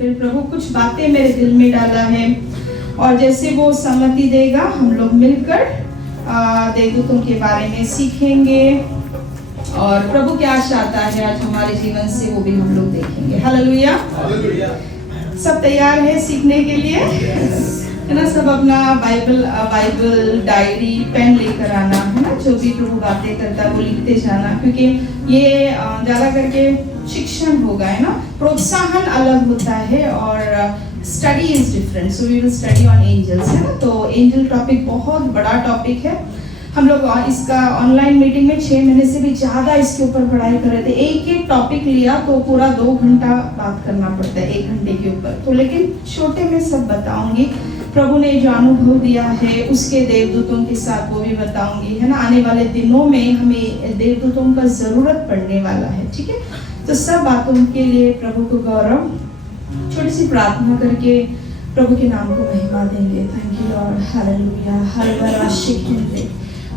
फिर प्रभु कुछ बातें मेरे दिल में डाला है और जैसे वो सम्मति देगा हम लोग मिलकर देवदूतों के बारे में सीखेंगे और प्रभु क्या चाहता है आज हमारे जीवन से वो भी हम लोग देखेंगे। हालेलुया। सब तैयार है सीखने के लिए? है ना? सब अपना बाइबल डायरी पेन लेकर आना, है ना? जो भी प्रभु बातें करता है वो लिखते जाना, क्योंकि ये ज्यादा करके शिक्षण होगा, है ना? प्रोत्साहन अलग होता है और study is different. So we will study on angels, है ना? तो एंजल टॉपिक बहुत बड़ा टॉपिक है। हम लोग इसका ऑनलाइन मीटिंग में 6 महीने से भी ज़्यादा इसके ऊपर पढ़ाई कर रहे थे। एक टॉपिक लिया तो पूरा 2 घंटा बात करना पड़ता है 1 घंटे के ऊपर। तो लेकिन छोटे में सब बताऊंगी। प्रभु ने जो अनुभव दिया है उसके देवदूतों के साथ वो भी बताऊंगी, है ना? आने वाले दिनों में हमें देवदूतों का ज़रूरत पड़ने वाला है, ठीक है? तो सब बातों के लिए प्रभु को गौरव। छोटी सी प्रार्थना करके प्रभु के नाम को महिमा देंगे। Thank you Lord. हालेलुया। हलवरा शिखिंदे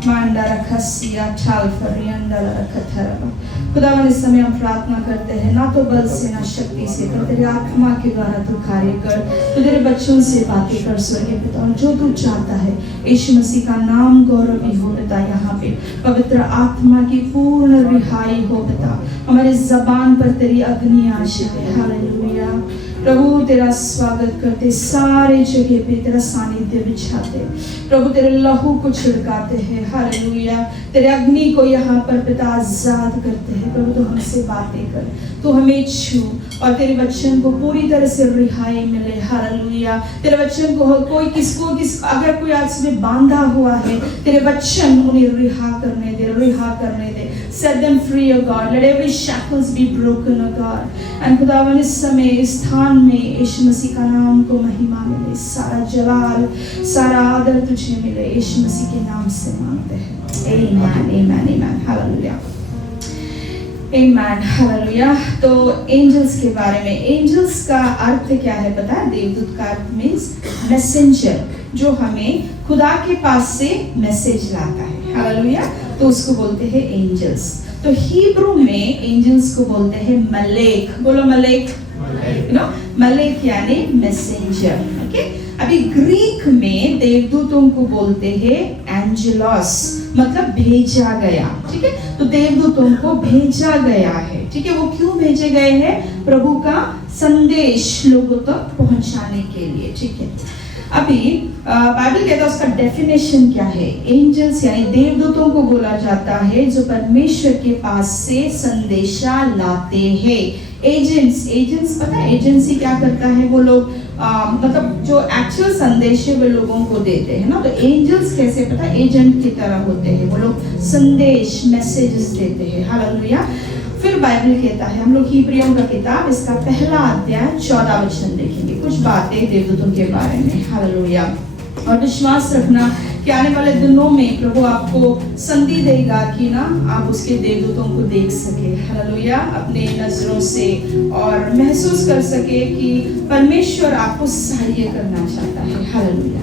मांडा रखा सिया ठाल फरियंदा रखा थरबा। खुदावन इस समय हम प्रार्थना करते हैं, ना तो बल से ना शक्ति से, पर तेरे आत्मा के द्वारा तू कार्य कर। तू तेरे बच्चों से बातें कर स्वर्गीय पिता, और जो तू चाहता है यीशु मसीह का नाम गौरवी हो पिता। यहाँ पे पवित्र आत्मा की पूर्ण रिहाई हो पिता। हमारे जबान पर तेरी अग्नि आशिक है। हालेलुया। प्रभु तेरा स्वागत करते, सारे जगह पे तेरा सानिध्य बिछाते, प्रभु तेरे लहू को छिड़काते हैं। हालेलुया। तेरे अग्नि को यहाँ पर पिता आजाद करते हैं। प्रभु तो हमसे बातें कर, तो हमें छू और तेरे वचन को पूरी तरह से रिहाई मिले। हालेलुया। तेरे वचन को कोई किसको अगर कोई आज में बांधा हुआ है, तेरे वचन उन्हें रिहा करने दे। Set them free, O God. Let every shackles be broken, O God. And खुदावन इस समय इस स्थान में यीशु मसीह का नाम को महिमा मिले, सारा जलाल सारा आदर तुझे मिले, यीशु मसीह के नाम से मांगते हैं। Amen, amen, amen. Hallelujah. Amen, hallelujah. तो एंजल्स के बारे में, एंजल्स का अर्थ क्या है पता है? देवदूत का अर्थ मीन्स मैसेंजर, जो हमें खुदा के पास से मैसेज लाता है। हालेलुया। तो उसको बोलते हैं एंजल्स। तो हिब्रू में एंजल्स को बोलते हैं मलेक। बोलो मलेक। मलेक यानी मैसेंजर। ओके। अभी ग्रीक में देवदूतों को बोलते हैं एंजेलोस, मतलब भेजा गया, ठीक है? तो देवदूतों को भेजा गया है, ठीक है? वो क्यों भेजे गए हैं? प्रभु का संदेश लोगों तक पहुंचाने के लिए, ठीक है? अभी बाइबल कहता है उसका डेफिनेशन क्या है? एंजल्स यानी देवदूतों को बोला जाता है जो परमेश्वर के पास से संदेशा लाते हैं। एजेंट्स पता है एजेंसी क्या करता है? वो लोग मतलब जो एक्चुअल संदेश है वो लोगों को देते हैं ना। तो एंजल्स कैसे पता है? एजेंट की तरह होते हैं, वो लोग संदेश मैसेजेस देते हैं। हालेलुया। फिर बाइबल कहता है, हम लोग हिब्रियों का किताब इसका 1 अध्याय 14 वचन देखेंगे, कुछ बातें देवदूतों के बारे में। हालेलुया। और विश्वास रखना कि आने वाले दिनों में प्रभु आपको संधि देगा कि ना आप उसके देवदूतों को देख सके। हालेलुया। अपने नजरों से और महसूस कर सके कि परमेश्वर आपको सहाय करना चाहता है। हालेलुया।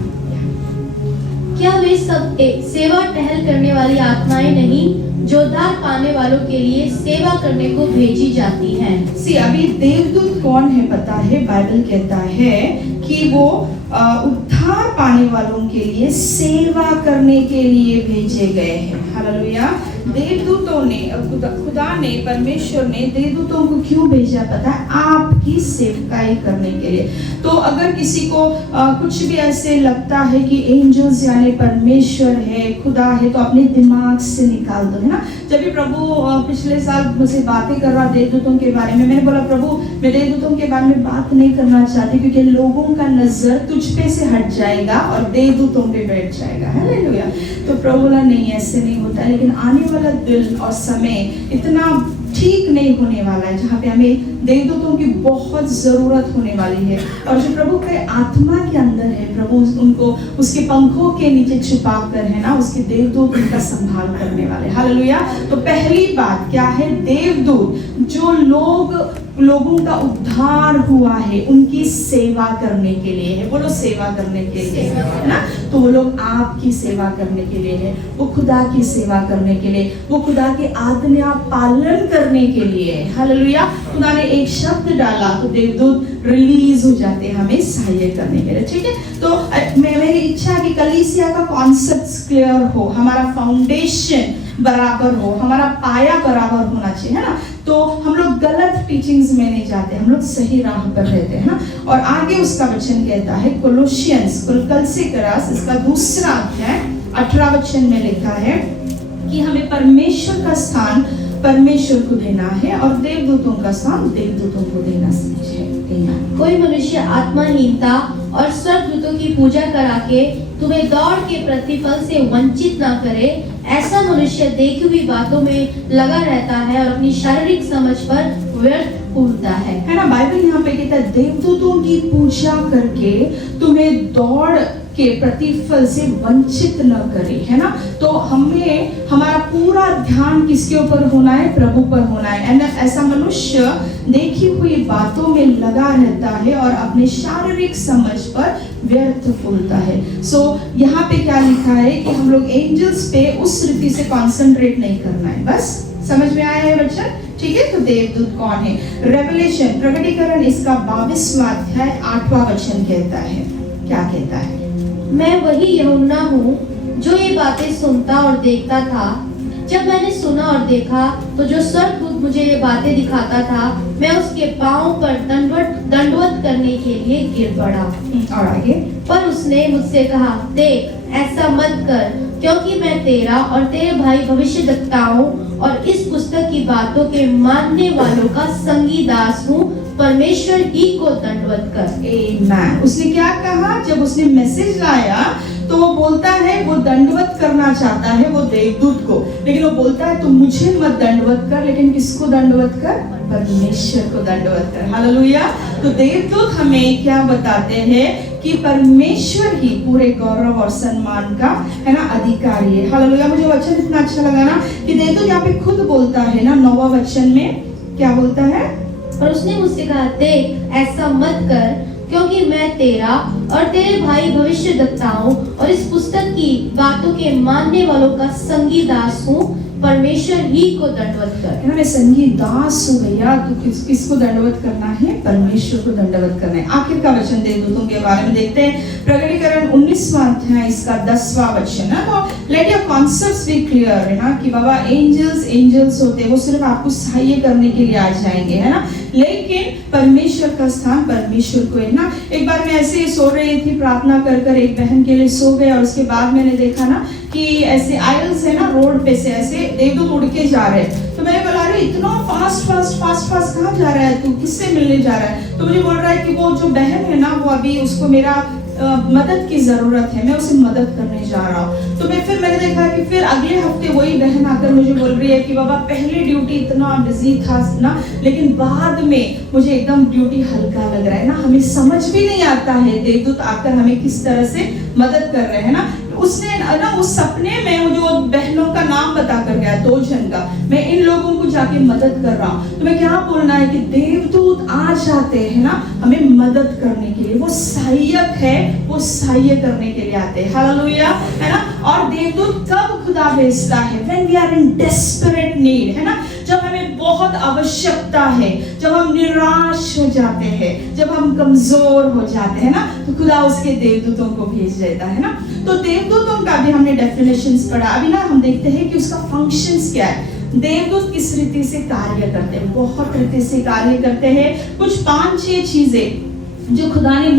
क्या वे सब सेवा टहल करने वाली आत्माएं नहीं जो दान पाने वालों के लिए सेवा करने को भेजी जाती हैं? अभी देवदूत कौन है पता है? बाइबल कहता है कि वो उद्धार पाने वालों के लिए सेवा करने के लिए भेजे गए हैं। हालेलुया। देवदूतों ने खुदा ने परमेश्वर ने देवदूतों को क्यों भेजा पता है? आपकी सेवकाई करने के लिए। तो अगर किसी को कुछ भी ऐसे लगता है कि एंजल्स यानी परमेश्वर है, खुदा है, तो अपने दिमाग से निकाल दो, है ना? जब भी प्रभु पिछले साल मुझसे बातें कर रहा देवदूतों के बारे में, मैंने बोला प्रभु मैं देवदूतों के बारे में बात नहीं करना चाहती, क्योंकि लोगों का नजर तुझ पे से हट जाएगा और देवदूतों पे बैठ जाएगा। हालेलुया। तो प्रभु बोला नहीं, ऐसे नहीं होता। लेकिन आने वाला दिन और समय इतना ठीक नहीं होने वाला है जहाँ पे हमें देवदूतों की बहुत जरूरत होने वाली है। और जो प्रभु के आत्मा के अंदर है, प्रभु उनको उसके पंखों के नीचे छुपा कर, है ना, उसके देवदूत उनका संभाल करने वाले। हालेलुया। तो पहली बात क्या है? देवदूत जो लोग लोगों का उद्धार हुआ है उनकी सेवा करने के लिए है। बोलो सेवा करने के लिए है ना। तो वो लोग आपकी सेवा करने के लिए है, वो खुदा की सेवा करने के लिए, वो खुदा के आज्ञा पालन करने के लिए है। हालेलुया। खुदा ने एक शब्द डाला तो देवदूत रिलीज हो जाते हैं हमें सहायता करने के लिए। ठीक है, तो मेरी इच्छा है कि कलीसिया का कॉन्सेप्ट क्लियर हो, हमारा फाउंडेशन बराबर हो, हमारा पाया बराबर होना चाहिए, है ना। तो हम लोग गलत टीचिंग्स में नहीं जाते, हम लोग सही राह पर रहते हैं ना। और आगे उसका वचन कहता है कोलोसियंस कुलकलसीकरास इसका 2 अध्याय 18 वचन में लिखा है कि हमें परमेश्वर का स्थान परमेश्वर को देना है और देवदूतों का स्थान देवदूतों को देना है। कोई मनुष्य आत्माहीनता और स्वर्गदूतों की पूजा करा के तुम्हें दौड़ के प्रतिफल से वंचित ना करे, ऐसा मनुष्य देखी हुई बातों में लगा रहता है और अपनी शारीरिक समझ पर व्यर्थ फूलता है ना। बाइबल यहाँ पे कहता है देवदूतों की पूजा करके तुम्हें दौड़ के प्रतिफल से वंचित न करे, है ना। तो हमें हमारा पूरा ध्यान किसके ऊपर होना है? प्रभु पर होना है। ऐसा मनुष्य देखी हुई बातों में लगा रहता है और अपने शारीरिक समझ पर व्यर्थ फूलता है। सो यहाँ पे क्या लिखा है कि हम लोग एंजल्स पे उस रीति से कॉन्सेंट्रेट नहीं करना है। बस समझ में आया है वचन? ठीक है, तो देवदूत कौन है? रेवलेशन प्रकटीकरण इसका 22वां अध्याय 8वां वचन कहता है, क्या कहता है? मैं वही यूहन्ना हूँ जो ये बातें सुनता और देखता था। जब मैंने सुना और देखा तो जो स्वर्गदूत मुझे ये बातें दिखाता था, मैं उसके पांव पर दंडवत करने के लिए गिर पड़ा। और आगे, पर उसने मुझसे कहा, देख ऐसा मत कर, क्योंकि मैं तेरा और तेरे भाई भविष्यद्वक्ताओं और इस पुस्तक की बातों के मानने वालों का संगी दास हूँ। परमेश्वर ही को दंडवत कर। आमेन। उसने क्या कहा? जब उसने मैसेज लाया तो वो बोलता है वो दंडवत करना चाहता है वो देवदूत को, लेकिन वो बोलता है तुम मुझे मत दंडवत कर, लेकिन किसको दंडवत कर? परमेश्वर को दंडवत कर। हालेलुया। तो देवदूत हमें क्या बताते हैं कि परमेश्वर ही पूरे गौरव और सम्मान का, है ना, अधिकारी है। हालेलुया। मुझे वचन इतना अच्छा लगा ना कि देवदूत यहाँ पे खुद बोलता है ना, 9वां वचन में क्या बोलता है? और उसने मुझसे कहा, देख ऐसा मत कर, क्योंकि मैं तेरा और तेरे भाई भविष्यद्वक्ताओं और इस पुस्तक की बातों के मानने वालों का संगी दास हूँ। परमेश्वर ही को दंडवत कर। मैं संगी दास हूँ भैया, तो किसको दंडवत करना है? परमेश्वर को दंडवत करना है। आखिर का वचन देवदूतों के बारे में देखते हैं। प्रकटीकरण 19वां अध्याय इसका 10वां वचन है। तो let your concepts be clear, है ना, कि बाबा एंजल्स होते हैं, वो सिर्फ आपको सहाय करने के लिए आ जाएंगे, है ना, लेकिन परमेश्वर का स्थान परमेश्वर को है ना। एक बार मैं ऐसे सो रही थी, प्रार्थना कर एक बहन के लिए सो गए और उसके बाद मैंने देखा ना कि ऐसे आयल्स है ना, रोड पे से ऐसे देवदूत उड़ के जा रहे हैं। तो मैंने बोला अरे इतना फास्ट कहाँ जा रहा है तू, किससे मिलने जा रहा है? तो मुझे बोल रहा है कि वो जो बहन है ना, वो अभी उसको मेरा मदद की जरूरत है, मैं उसे मदद करने जा रहा हूँ। तो मैंने देखा कि फिर अगले हफ्ते वही बहन आकर मुझे बोल रही है कि बाबा पहले ड्यूटी इतना बिजी था ना, लेकिन बाद में मुझे एकदम ड्यूटी हल्का लग रहा है ना। हमें समझ भी नहीं आता है देवदूत आकर हमें किस तरह से मदद कर रहे हैं ना। उसने ना उस सपने में मुझे वो बहनों का नाम बता कर गया, 2 जन का, मैं इन लोगों को जाके मदद कर रहा हूँ। तो मैं क्या बोलना है कि देवदूत आ जाते हैं ना हमें मदद करने के लिए, वो सहायक है, वो सहाय करने के लिए आते हैं। हालेलुया, है ना। और देवदूत कब खुदा भेजता है? When we are in desperate need, है ना, जब हमें बहुत आवश्यकता है, जब हम निराश हो जाते हैं, जब हम कमजोर हो जाते हैं ना, तो खुदा उसके देवदूतों को भेज देता है ना। तो देवदूतों का भी हमने डेफिनेशंस पढ़ा। अभी ना हम देखते हैं कि उसका फंक्शंस क्या है। देवदूत किस रीति से कार्य करते हैं? बहुत रीति से कार्य करते हैं। कुछ 5-6 चीजें जो खुदा ने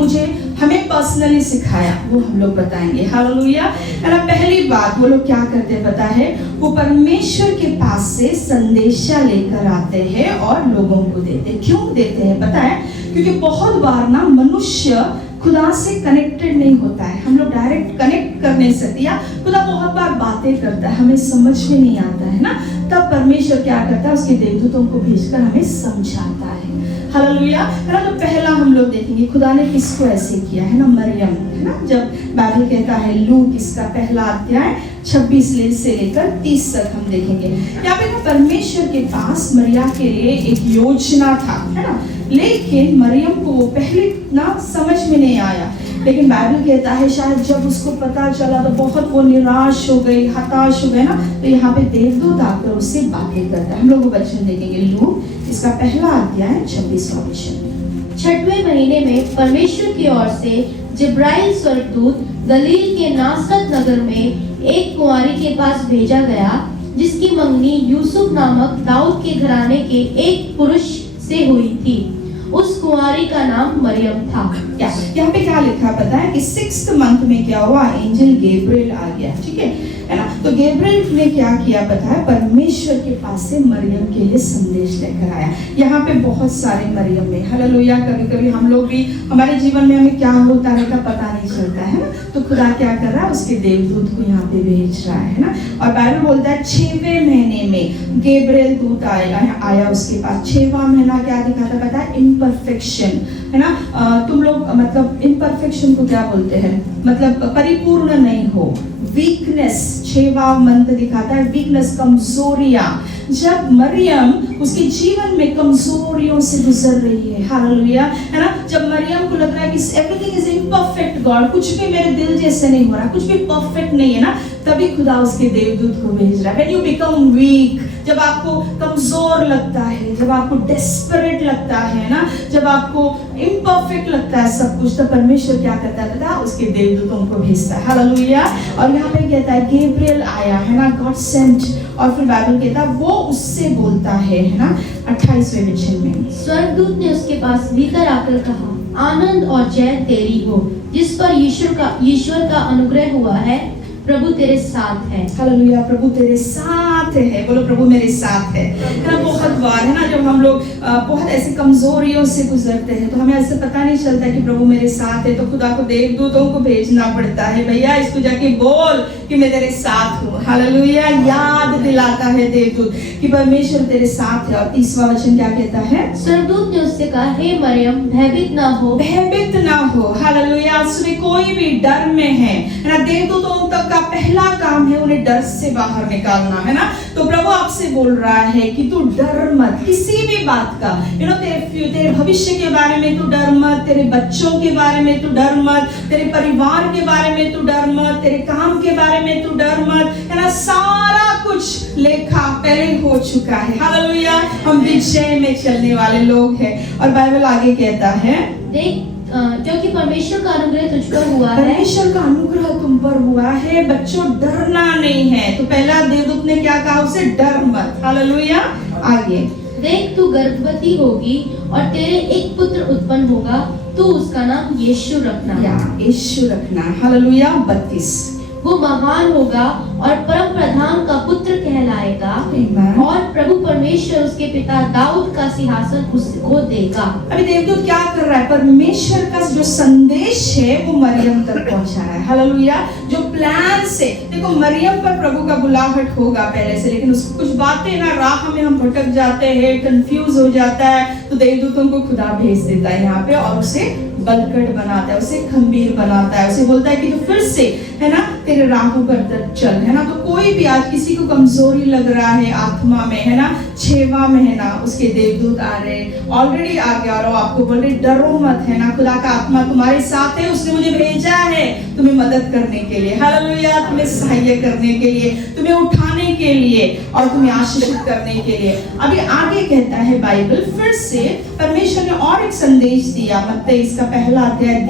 हमें पर्सनली सिखाया, वो हम लोग बताएंगे। हालेलुया। पहली बात वो लोग क्या करते हैं पता है? वो परमेश्वर के पास से संदेशा लेकर आते हैं और लोगों को देते हैं। क्यों देते हैं पता है? क्योंकि बहुत बार ना मनुष्य खुदा से कनेक्टेड नहीं होता है। हम लोग डायरेक्ट कनेक्ट कर नहीं सकते, या खुदा बहुत बार बातें करता है, हमें समझ में नहीं आता है ना। तब परमेश्वर क्या करता है? उसके देवदूतों को भेजकर हमें समझाता है। हालेलुया, है ना। तो पहला हम लोग देखेंगे खुदा ने किसको ऐसे किया, है ना, मरियम, है ना। जब बाइबल कहता है लूक इसका पहला अध्याय 26 से लेकर 30 तक हम देखेंगे। यहाँ पे ना परमेश्वर के पास मरियम के लिए एक योजना था, है ना, लेकिन मरियम को वो पहले ना समझ में नहीं आया। लेकिन बाइबल कहता है शायद जब उसको पता चला तो बहुत वो निराश हो गई, हताश हो गई ना। तो यहाँ पे देवदूत आकर उससे बातें करता है। हम लोग वो वचन देखेंगे लूक इसका पहला अध्याय 26वां वचन। 6वें महीने में परमेश्वर की ओर से जिब्राइल स्वर्गदूत गलील के नासरत नगर में एक कुंवारी के पास भेजा गया, जिसकी मंगनी यूसुफ नामक दाऊद के घराने के एक पुरुष से हुई थी। उस कुंवारी का नाम मरियम था। यहाँ पे क्या लिखा पता है कि 6th मंथ में क्या हुआ, एंजल गैब्रिएल आ गया, ठीक है ना। तो गैब्रिएल ने क्या किया पता है, परमेश्वर के पास से मरियम के लिए संदेश लेकर आया। यहाँ पे बहुत सारे मरियम में, हालेलुया। कभी कभी हम लोग भी हमारे जीवन में हमें क्या होता है का पता नहीं चलता है ना, तो खुदा क्या कर रहा है, उसके देवदूत को यहाँ पे भेज रहा है ना। और बाइबल बोलता है 6वें महीने में गैब्रिएल दूत आया उसके पास। 6वां महीना क्या दिखाता पता है, इम्परफेक्शन, है ना। तुम लोग मतलब इम्परफेक्शन को क्या बोलते हैं, मतलब परिपूर्ण नहीं हो, वीकनेस। 6वां मंथ दिखाता है वीकनेस, कमजोरियां। जब मरियम उसके जीवन में कमजोरियों से गुजर रही है, हालेलुया, है ना। जब मरियम को लग रहा है कि एवरीथिंग इज इम्परफेक्ट गॉड, कुछ भी मेरे दिल जैसे नहीं हो रहा, कुछ भी परफेक्ट नहीं है ना, तभी खुदा उसके देवदूत को भेज रहा है। When you become weak, जब आपको कमजोर लगता है, जब आपको डेस्परेट लगता है ना, जब आपको इम्परफेक्ट लगता है सब कुछ, तो परमेश्वर क्या करता है पता, उसके देवदूतों को भेजता है, हालेलुया। और यहाँ पे कहता है गैब्रिएल आया, है ना, गॉड सेंट। और फिर बाइबल कहता है वो उससे बोलता है ना, 28वें वचन में। स्वर्गदूत ने उसके पास भीतर आकर कहा, आनंद और जय तेरी हो, जिस पर ईश्वर का अनुग्रह हुआ है, प्रभु तेरे साथ है। हालेलुया, प्रभु तेरे साथ है। बोलो प्रभु मेरे साथ है ना। बहुत बार है ना जब हम लोग बहुत ऐसी कमजोरियों से गुजरते हैं तो हमें ऐसे पता नहीं चलता कि प्रभु मेरे साथ है, तो खुदा को देवदूतों को भेजना पड़ता है, भैया इसको जाके बोल कि मैं तेरे साथ हूँ। हालेलुया, याद दिलाता है देवदूत कि परमेश्वर तेरे साथ है। और 30वां वचन क्या कहता है, स्वर्गदूत ने उससे कहा, हे मरियम भयभीत ना हो, भयभीत ना हो। हालेलुया, उसमें कोई भी डर में है ना, देवदूतों तक का पहला काम है उन्हें डर से बाहर निकालना, है ना। तो प्रभु आपसे बोल रहा है कि तू डर मत किसी भी बात का, यू नो, तेरे भविष्य के बारे में तू डर मत, तेरे बच्चों के बारे में तू डर मत, तेरे परिवार के बारे में तू डर मत, तेरे काम के बारे में तू डर मत, है ना। सारा कुछ लेखा पहले हो चुका है, हालेलुया। हम विजय में चलने वाले लोग हैं। और बाइबल आगे कहता है, देख क्योंकि परमेश्वर का अनुग्रह तुझ पर हुआ है, परमेश्वर का अनुग्रह तुम पर हुआ है, बच्चों डरना नहीं है। तो पहला देवदूत ने क्या कहा उसे, डर मत, हालेलुया। आगे, देख तू गर्भवती होगी और तेरे एक पुत्र उत्पन्न होगा, तू उसका नाम यीशु रखना। यीशु रखना, हालेलुया। 32, वो महान होगा और परम प्रधान का पुत्र कहलाएगा, और प्रभु परमेश्वर उसके पिता दाऊद का सिंहासन उसको देगा। अभी देवदूत क्या कर रहा है, परमेश्वर का जो संदेश है वो मरियम तक पहुंचा रहा है, हालेलुया। जो प्लान से, देखो मरियम पर प्रभु का बुलाहट होगा पहले से, लेकिन उसको कुछ बातें ना राह में हम भटक जाते हैं, कंफ्यूज हो जाता है, तो देवदूतों को खुदा भेज देता है यहाँ पे और उसे बलकट बनाता है, उसे खंबीर बनाता है, उसे बोलता है कि तो फिर से, है ना, तेरे राहों पर चल, है ना। तो कोई भी आज किसी को कमजोरी लग रहा है आत्मा में, है ना, 6वां महीना उसके देवदूत आ रहे, ऑलरेडी आ गया और वो आपको बोल रहे डरो मत, है ना, खुदा का आत्मा तुम्हारे साथ है, उसने मुझे भेजा है तुम्हें मदद करने के लिए, हालेलुया, तुम्हें सहायता करने के लिए, तुम्हें उठाने के लिए और तुम्हें आशीषित करने के लिए। अभी आगे कहता है बाइबल, फिर से परमेश्वर ने और एक संदेश दिया। मत्ती इसका पहला अध्याय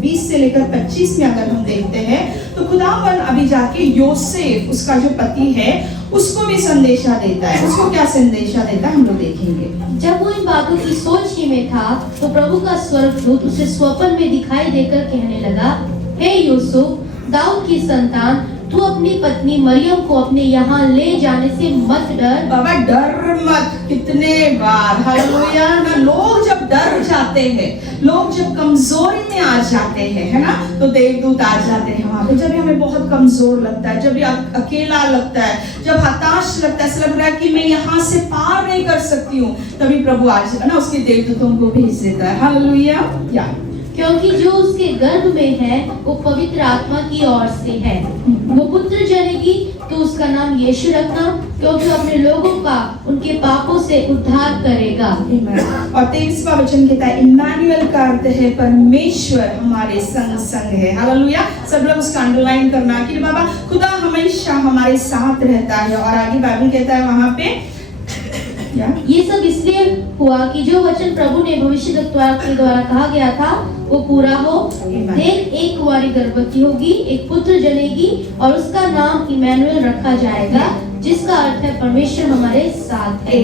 20 से लेकर 25 में अगर हम देखते हैं तो खुदावन अभी जाके योसेफ उसका जो पति है उसको भी संदेशा देता है। उसको क्या संदेशा देता है हम लोग देखेंगे। जब वो इन बातों की सोच ही में था तो प्रभु का स्वर्गदूत उसे स्वप्न में दिखाई देकर कहने लगा, हे यूसुफ, दाऊद की संतान, तू अपनी पत्नी मरियम को अपने यहाँ ले जाने से मत डर। बाबा डर मत, कितने बार, हालेलुया, लोग जब डर जाते हैं, लोग जब कमजोरी में आ जाते हैं, है ना, तो देवदूत आ जाते हैं वहां पे। जब हमें बहुत कमजोर लगता है, जब अकेला लगता है, जब हताश लगता है, ऐसा लग रहा है कि मैं यहाँ से पार नहीं कर सकती हूँ, तभी प्रभु आज ना उसके देवदूतों को भेज देता है। हालेलुया। या क्योंकि जो उसके गर्भ में है वो पवित्र आत्मा की ओर से है। वो पुत्र जनेगी तो उसका नाम यीशु रखना, क्योंकि वो अपने लोगों का उनके पापों से उद्धार करेगा। और 23वां वचन कहता है इम्मानुएल का अर्थ है परमेश्वर हमारे संग संग है। हालेलुया। सब लोग उसका अंडरलाइन करना कि बाबा खुदा हमेशा हमारे साथ रहता है। और आगे बाइबल कहता है वहां पे ये सब इसलिए हुआ कि जो वचन प्रभु ने भविष्यद्वक्ता के द्वारा कहा गया था वो पूरा हो। देख, एक कुंवारी गर्भवती होगी, एक पुत्र जनेगी और उसका नाम इम्मानुएल रखा जाएगा, जिसका अर्थ है परमेश्वर हमारे साथ है।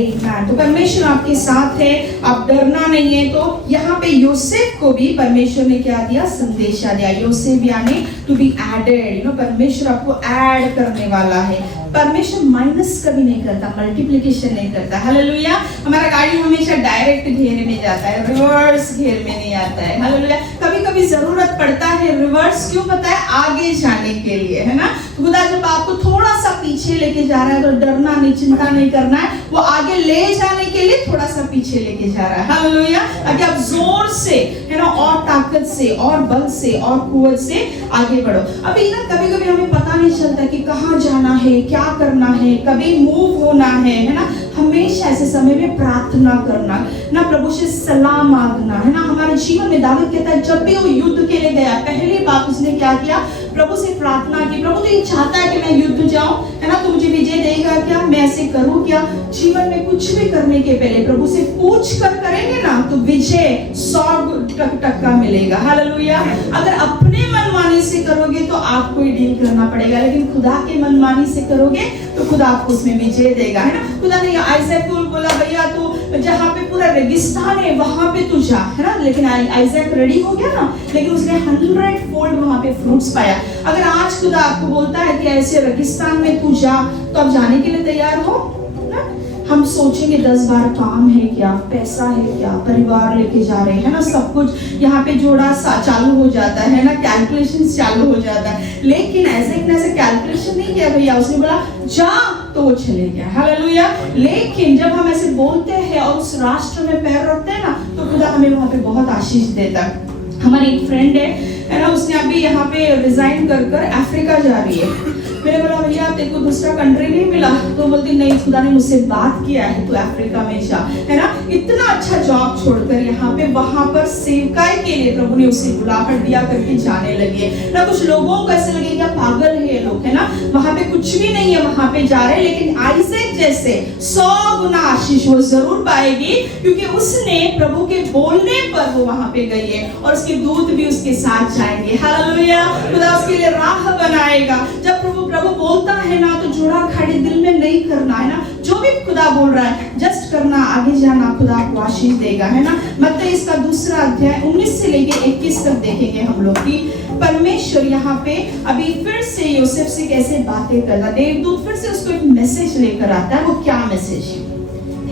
तो परमेश्वर आपके साथ है, आप डरना नहीं है। तो यहाँ पे योसेफ को भी परमेश्वर ने क्या दिया? संदेशा दिया। योसेफ यानी टू बी एडेड, परमेश्वर आपको ऐड करने वाला है। परमेश्वर माइनस कभी नहीं करता, मल्टीप्लिकेशन नहीं करता। हालेलुया। हमारा गाड़ी हमेशा डायरेक्ट घेरे में जाता है, रिवर्स घेर में नहीं आता है। हालेलुया। कभी कभी जरूरत पड़ता है रिवर्स, क्यों पता है? आगे जाने के लिए, है ना। खुदा जब आपको थोड़ा सा पीछे लेके जा रहा है तो डरना नहीं, चिंता नहीं करना है, वो आगे ले जाने के लिए थोड़ा सा पीछे लेके जा रहा है। हालेलुया। ताकि आप जोर से, है ना, और ताकत से और बल से और कुवत से आगे बढ़ो। अभी ना कभी कभी हमें पता नहीं चलता कि कहाँ जाना है, क्या करना है, कभी मूव होना है ना। हमेशा ऐसे समय में प्रार्थना करना ना, प्रभु से सलाह मांगना, है ना। हमारे जीवन में दाऊद कहता है जब भी वो युद्ध के लिए गया, पहली बात उसने क्या किया? प्रभु से प्रार्थना की। प्रभु तो ये चाहता है कि मैं युद्ध जाऊं, है ना, तो मुझे विजय देगा क्या? मैं ऐसे करूं क्या? जीवन में कुछ भी करने के पहले प्रभु से पूछ कर करेंगे ना तो विजय 100% मिलेगा। हालेलुया। अगर अपने मनमानी से करोगे तो आपको ही डील करना पड़ेगा, लेकिन खुदा के मनमानी से करोगे तो खुदा आपको उसमें विजय देगा, है ना। खुदा ने आइजैक को बोला भैया तू जहाँ पे पूरा रेगिस्तान है वहां पे तू जा, है ना। लेकिन आइजैक रेडी हो गया ना, लेकिन उसने 100-फोल्ड वहां पे फ्रूट्स पाया। अगर आज खुदा आपको बोलता है कि ऐसे रेगिस्तान में तू जा, तो आप जाने के लिए तैयार हो ना। हम सोचेंगे 10 बार काम है क्या, पैसा है क्या, परिवार लेके जा रहे हैं ना, सब कुछ यहाँ पे जोड़ा सा चालू हो जाता है ना, कैलकुलेशन चालू हो जाता है। लेकिन ऐसे कैलकुलेशन नहीं किया भैया, उसने बोला जा तो वो चले गया। हालेलुया। लेकिन जब हम ऐसे बोलते हैं और उस राष्ट्र में पैर रखते हैं ना, तो खुदा हमें वहां पे बहुत आशीष देता है। हमारी एक फ्रेंड है ना, उसने अभी यहाँ पे रिजाइन कर अफ्रीका जा रही है। मैंने बोला भैया तेरे को दूसरा कंट्री नहीं मिला? तो बोलती नहीं, खुदा ने मुझसे बात किया है तू अफ्रीका में जा, है ना। इतना अच्छा जॉब छोड़कर यहाँ पे वहां पर सेवकाई के लिए प्रभु ने उसे बुलाहट दिया करके जाने लगी है ना। कुछ लोगों को ऐसे लगे क्या पागल है ये लोग, है ना, वहां पे कुछ भी नहीं है, वहां पे जा रहे। लेकिन आइजैक जैसे 100 गुना आशीष वो जरूर पाएगी, क्योंकि उसने प्रभु के बोलने पर वो वहां पे गई है और उसके दूत भी उसके साथ जाएंगे। हालेलुया। खुदा उसके लिए राह बनाएगा। जब प्रभु बोलता है ना तो जोड़ा खड़े दिल में नहीं करना, है ना। जो भी खुदा बोल रहा है जस्ट करना, आगे जाना, खुदा आपको आशीष देगा, है ना। मत्ती इसका 2 अध्याय 19 से लेके 21 तक देखेंगे हम लोग कि परमेश्वर यहाँ पे अभी फिर से योसेफ से कैसे बातें करता। देवदूत फिर से उसको एक मैसेज लेकर आता है। वो क्या मैसेज?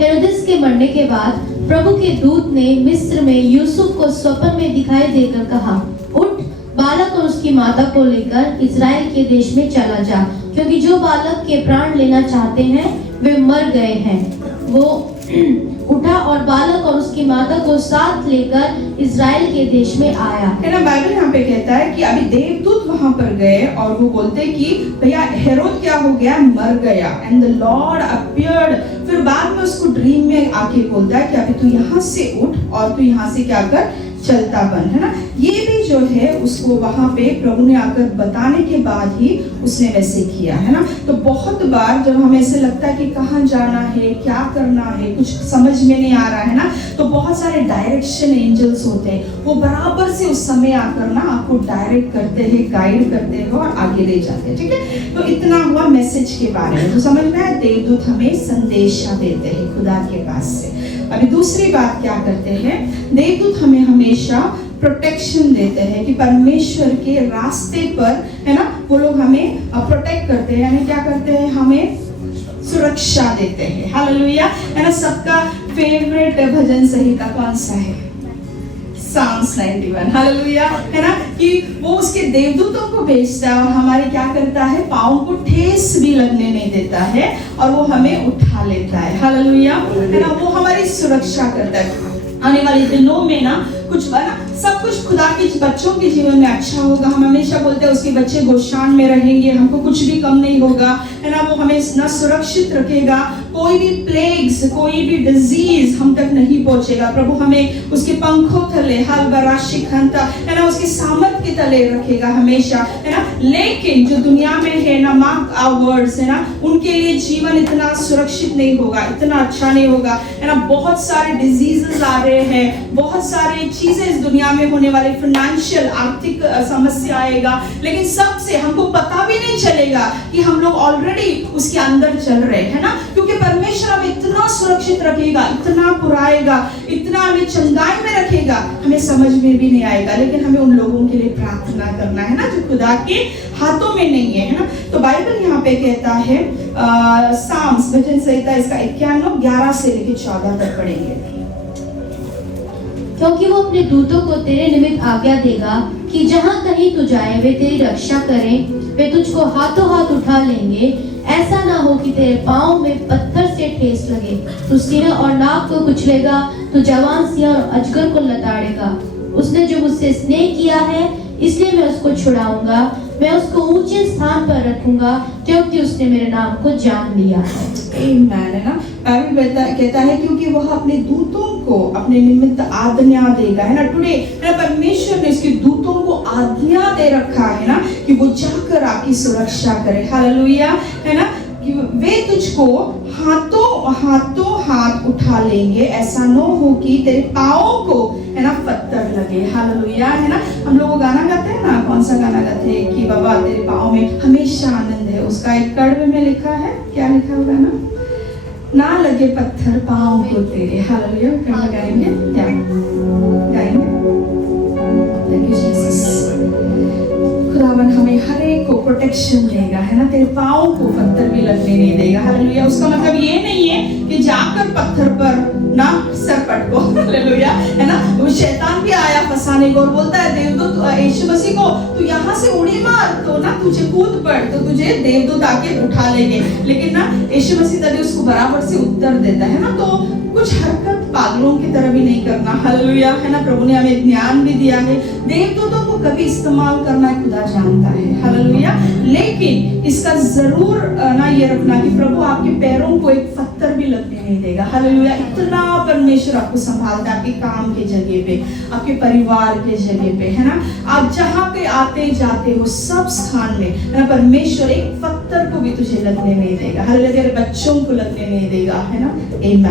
हेरोदेस के मरने के बाद प्रभु के दूत ने मिस्र में यूसुफ को स्वप्न में दिखाई देकर कहा, उठ, बालक और उसकी माता को लेकर इजराइल के देश में चला जा, क्योंकि जो बालक के प्राण लेना चाहते हैं वे मर गए हैं। वो उठा और बालक और उसकी माता को साथ लेकर इजराइल के देश में आया। है ना। बाइबल यहाँ पे कहता है कि अभी देवदूत वहां पर गए और वो बोलते कि भैया हेरोद क्या हो गया? मर गया। And the Lord appeared. फिर बाद में उसको ड्रीम में आके बोलता है कि अभी तू यहाँ से उठ और तू यहाँ से क्या कर, चलता बन, है ना। ये भी जो है उसको वहां पे प्रभु ने आकर बताने के बाद ही उसने वैसे किया, है ना। तो बहुत बार जब हमें ऐसे लगता है कि कहाँ जाना है, क्या करना है, कुछ समझ में नहीं आ रहा है ना, तो बहुत सारे डायरेक्शन एंजल्स होते हैं, वो बराबर से उस समय आकर ना आपको डायरेक्ट करते हैं, गाइड करते हैं और आगे ले जाते हैं। ठीक है। तो इतना हुआ मैसेज के बारे में। तो समझ में आया, देवदूत हमें संदेशा देते हैं खुदा के पास से। अभी दूसरी बात क्या करते हैं? देवदूत हमें हमेशा प्रोटेक्शन देते हैं कि परमेश्वर के रास्ते पर, है ना, वो लोग हमें प्रोटेक्ट करते हैं, यानी क्या करते हैं? हमें सुरक्षा देते हैं। हालेलुया। है ना। सबका फेवरेट भजन संहिता कौन सा है? Psalms 91। हालेलुया। है ना। कि वो उसके देवदूतों को भेजता है और हमारे क्या करता है, पाँव को ठेस भी लगने नहीं देता है और वो हमें उठा लेता है। हालेलुया, है ना, वो हमारी सुरक्षा करता है। आने वाले दिनों में ना कुछ ना सब कुछ खुदा के बच्चों के जीवन में अच्छा होगा। हम हमेशा बोलते हैं उसके बच्चे गोशान में रहेंगे, हमको कुछ भी कम नहीं होगा, है ना, वो हमें ना सुरक्षित रखेगा, कोई भी प्लेग्स, कोई भी डिजीज हम तक नहीं पहुंचेगा। प्रभु हमें उसके पंखों तले, हल बराशी खंता, है ना, उसके सामर्थ के तले रखेगा हमेशा, है ना। लेकिन जो दुनिया में है ना मार्क आवर्स, है ना, उनके लिए जीवन इतना सुरक्षित नहीं होगा, इतना अच्छा नहीं होगा, है ना। बहुत सारे डिजीजेस आ रहे हैं, बहुत सारे चीजें इस दुनिया में होने वाले, फाइनेंशियल आर्थिक समस्या आएगा, लेकिन सबसे हमको पता भी नहीं चलेगा कि हम लोग ऑलरेडी उसके अंदर चल रहे हैं ना, क्योंकि परमेश्वर हमें इतना सुरक्षित रखेगा, इतना पुराएगा, इतना हमें चंगाई में रखेगा, हमें समझ में भी नहीं आएगा। लेकिन हमें उन लोगों के लिए प्रार्थना करना है ना जो खुदा के हाथों में नहीं है, है ना। तो बाइबल यहाँ पे कहता है साम्स वचन संहिता इसका 91 11 से लेकर 14 तक पढ़ेंगे। क्योंकि वो अपने दूतों को तेरे निमित्त आज्ञा देगा कि जहाँ कहीं तू जाए वे तेरी रक्षा करें, वे तुझको हाथों हाथ उठा लेंगे, ऐसा ना हो कि तेरे पाँव में पत्थर से ठेस लगे। तू सिंह और नाग को कुचलेगा, तू जवान सिंह और अजगर को लताड़ेगा। उसने जो मुझसे स्नेह किया है इसलिए मैं उसको छुड़ाऊंगा, मैं उसको ऊंचे स्थान पर रखूंगा, क्योंकि उसने मेरे नाम को जान लिया है। आमीन, है ना। बाइबल कहता है क्योंकि वह अपने दूतों को अपने निमित्त आज्ञा देगा, है ना। टुडे परमेश्वर ने उसके दूतों को आज्ञा दे रखा है ना कि वो जाकर आपकी सुरक्षा करे। हालेलुया, है ना, कि वे तुझको हाथों हाथ उठा लेंगे, ऐसा न हो कि तेरे पाँव को, है ना, पत्थर लगे। हालेलुया, है ना। हम लोग गाना गाते हैं ना, कौन सा गाना गाते हैं कि बाबा तेरे पाँव में हमेशा आनंद है। उसका एक कड़वे में लिखा है, क्या लिखा होगा ना लगे पत्थर पाँव को तेरे। हालेलुया, क्या गाएंगे, क्या गाएंगे। Thank you Jesus. खुदावन हमें हर एक को प्रोटेक्शन देगा, है ना, तेरे पाँव को पत्थर भी लगने नहीं देगा। हालेलुया। उसका मतलब ये नहीं है कि जाकर पत्थर पर ना सर पटको। हालेलुया, है ना। वो शैतान भी आया फंसाने को और बोलता है देवदूत यीशु मसीह को तू यहाँ से उड़ी मार तो ना तुझे कूद पड़ तो तुझे देवदूत आके उठा लेंगे। लेकिन ना यीशु मसीह तभी उसको बराबर से उत्तर देता है ना। तो कुछ हरकत पागलों की तरह भी नहीं करना। हालेलुया, है ना। प्रभु ने हमें ज्ञान भी दिया है, देवदूतों को कभी इस्तेमाल करना खुदा जानता है। हालेलुया। लेकिन इसका जरूर ना ये रखना कि प्रभु आपके पैरों को एक पत्थर भी लगने नहीं देगा। हालेलुया। इतना परमेश्वर आपको संभालता है, आपके काम के जगह पे, आपके परिवार के जगह पे, है ना। आप जहाँ पे आते जाते हो सब स्थान में, है ना, परमेश्वर एक पत्थर को भी तुझे लगने नहीं देगा। हालेलुया। तेरे बच्चों को लगने नहीं देगा, है ना। आमीन।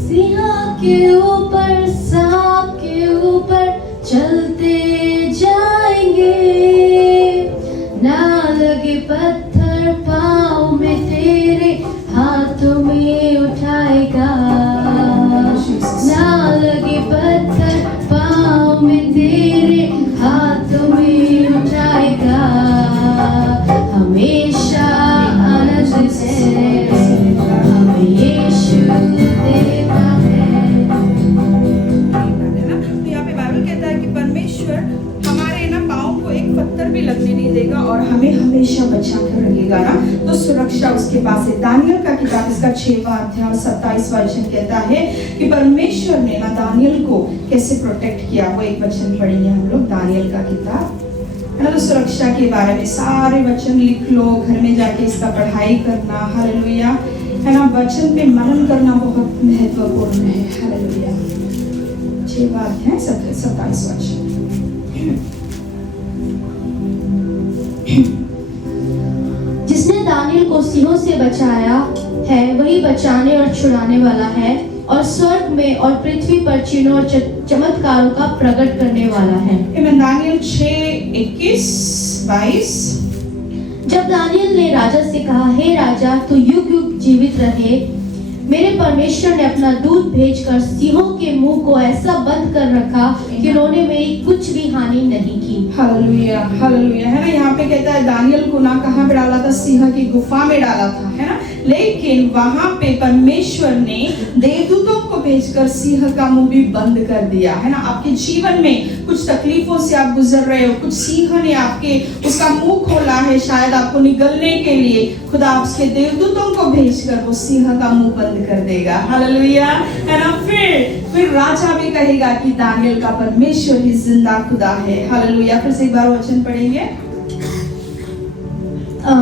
सिंह के ऊपर, सांप के ऊपर चलते जाएंगे, ना लगे पत्थर पाँव में तेरे हाथों में उठाएगा, ना लगे पत्थर पाँव में तेरे हाथों में उठाएगा, हमेशा आनंद है हमें यीशु देता है। तो यहाँ पे बाइबल कहता है कि परमेश्वर हमारे ना पाँव को एक पत्थर भी लगने नहीं देगा और हमें हमेशा बचा कर रखेगा ना। तो सुरक्षा उसके पास है। दानियल का किताब इसका 6वां अध्याय 27वां वचन कहता है कि परमेश्वर ने ना दानियल को कैसे प्रोटेक्ट किया। वो एक वचन पढ़ेंगे हम लोग, दानियल का किताब, है ना। तो सुरक्षा के बारे में सारे वचन लिख लो, घर में जाके इसका पढ़ाई करना। हालेलुया, है ना। वचन पे मनन करना बहुत महत्वपूर्ण है। हालेलुया। 6वां अध्याय 27वां वचन। जिसने दानियल को सिंहों से बचाया है वही बचाने और छुड़ाने वाला है और स्वर्ग में और पृथ्वी पर चिन्हों और चमत्कारों का प्रकट करने वाला है। दानियल 6:21-22। जब दानियल ने राजा से कहा, हे राजा, तू युग युग जीवित रहे, मेरे परमेश्वर ने अपना दूत भेजकर सिंहों के मुंह को ऐसा बंद कर रखा कि उन्होंने मेरी कुछ भी हानि नहीं की। हालेलुया, हालेलुया, है ना। यहाँ पे कहता है दानियल को ना कहाँ पे डाला था, सिंह की गुफा में डाला था, है ना। लेकिन वहां पे परमेश्वर ने देवदूतों को भेजकर सिंह का मुंह भी बंद कर दिया, है ना। आपके जीवन में कुछ तकलीफों से आप गुजर रहे हो, कुछ सिंह ने आपके उसका मुंह खोला है शायद आपको निगलने के लिए, खुदा उसके देवदूतों को भेजकर वो सिंह का मुंह बंद कर देगा। हालेलुया, है ना। फिर राजा भी कहेगा कि दानियल का परमेश्वर ही जिंदा खुदा है। हालेलुया। फिर से एक बार वचन पढ़ेंगे।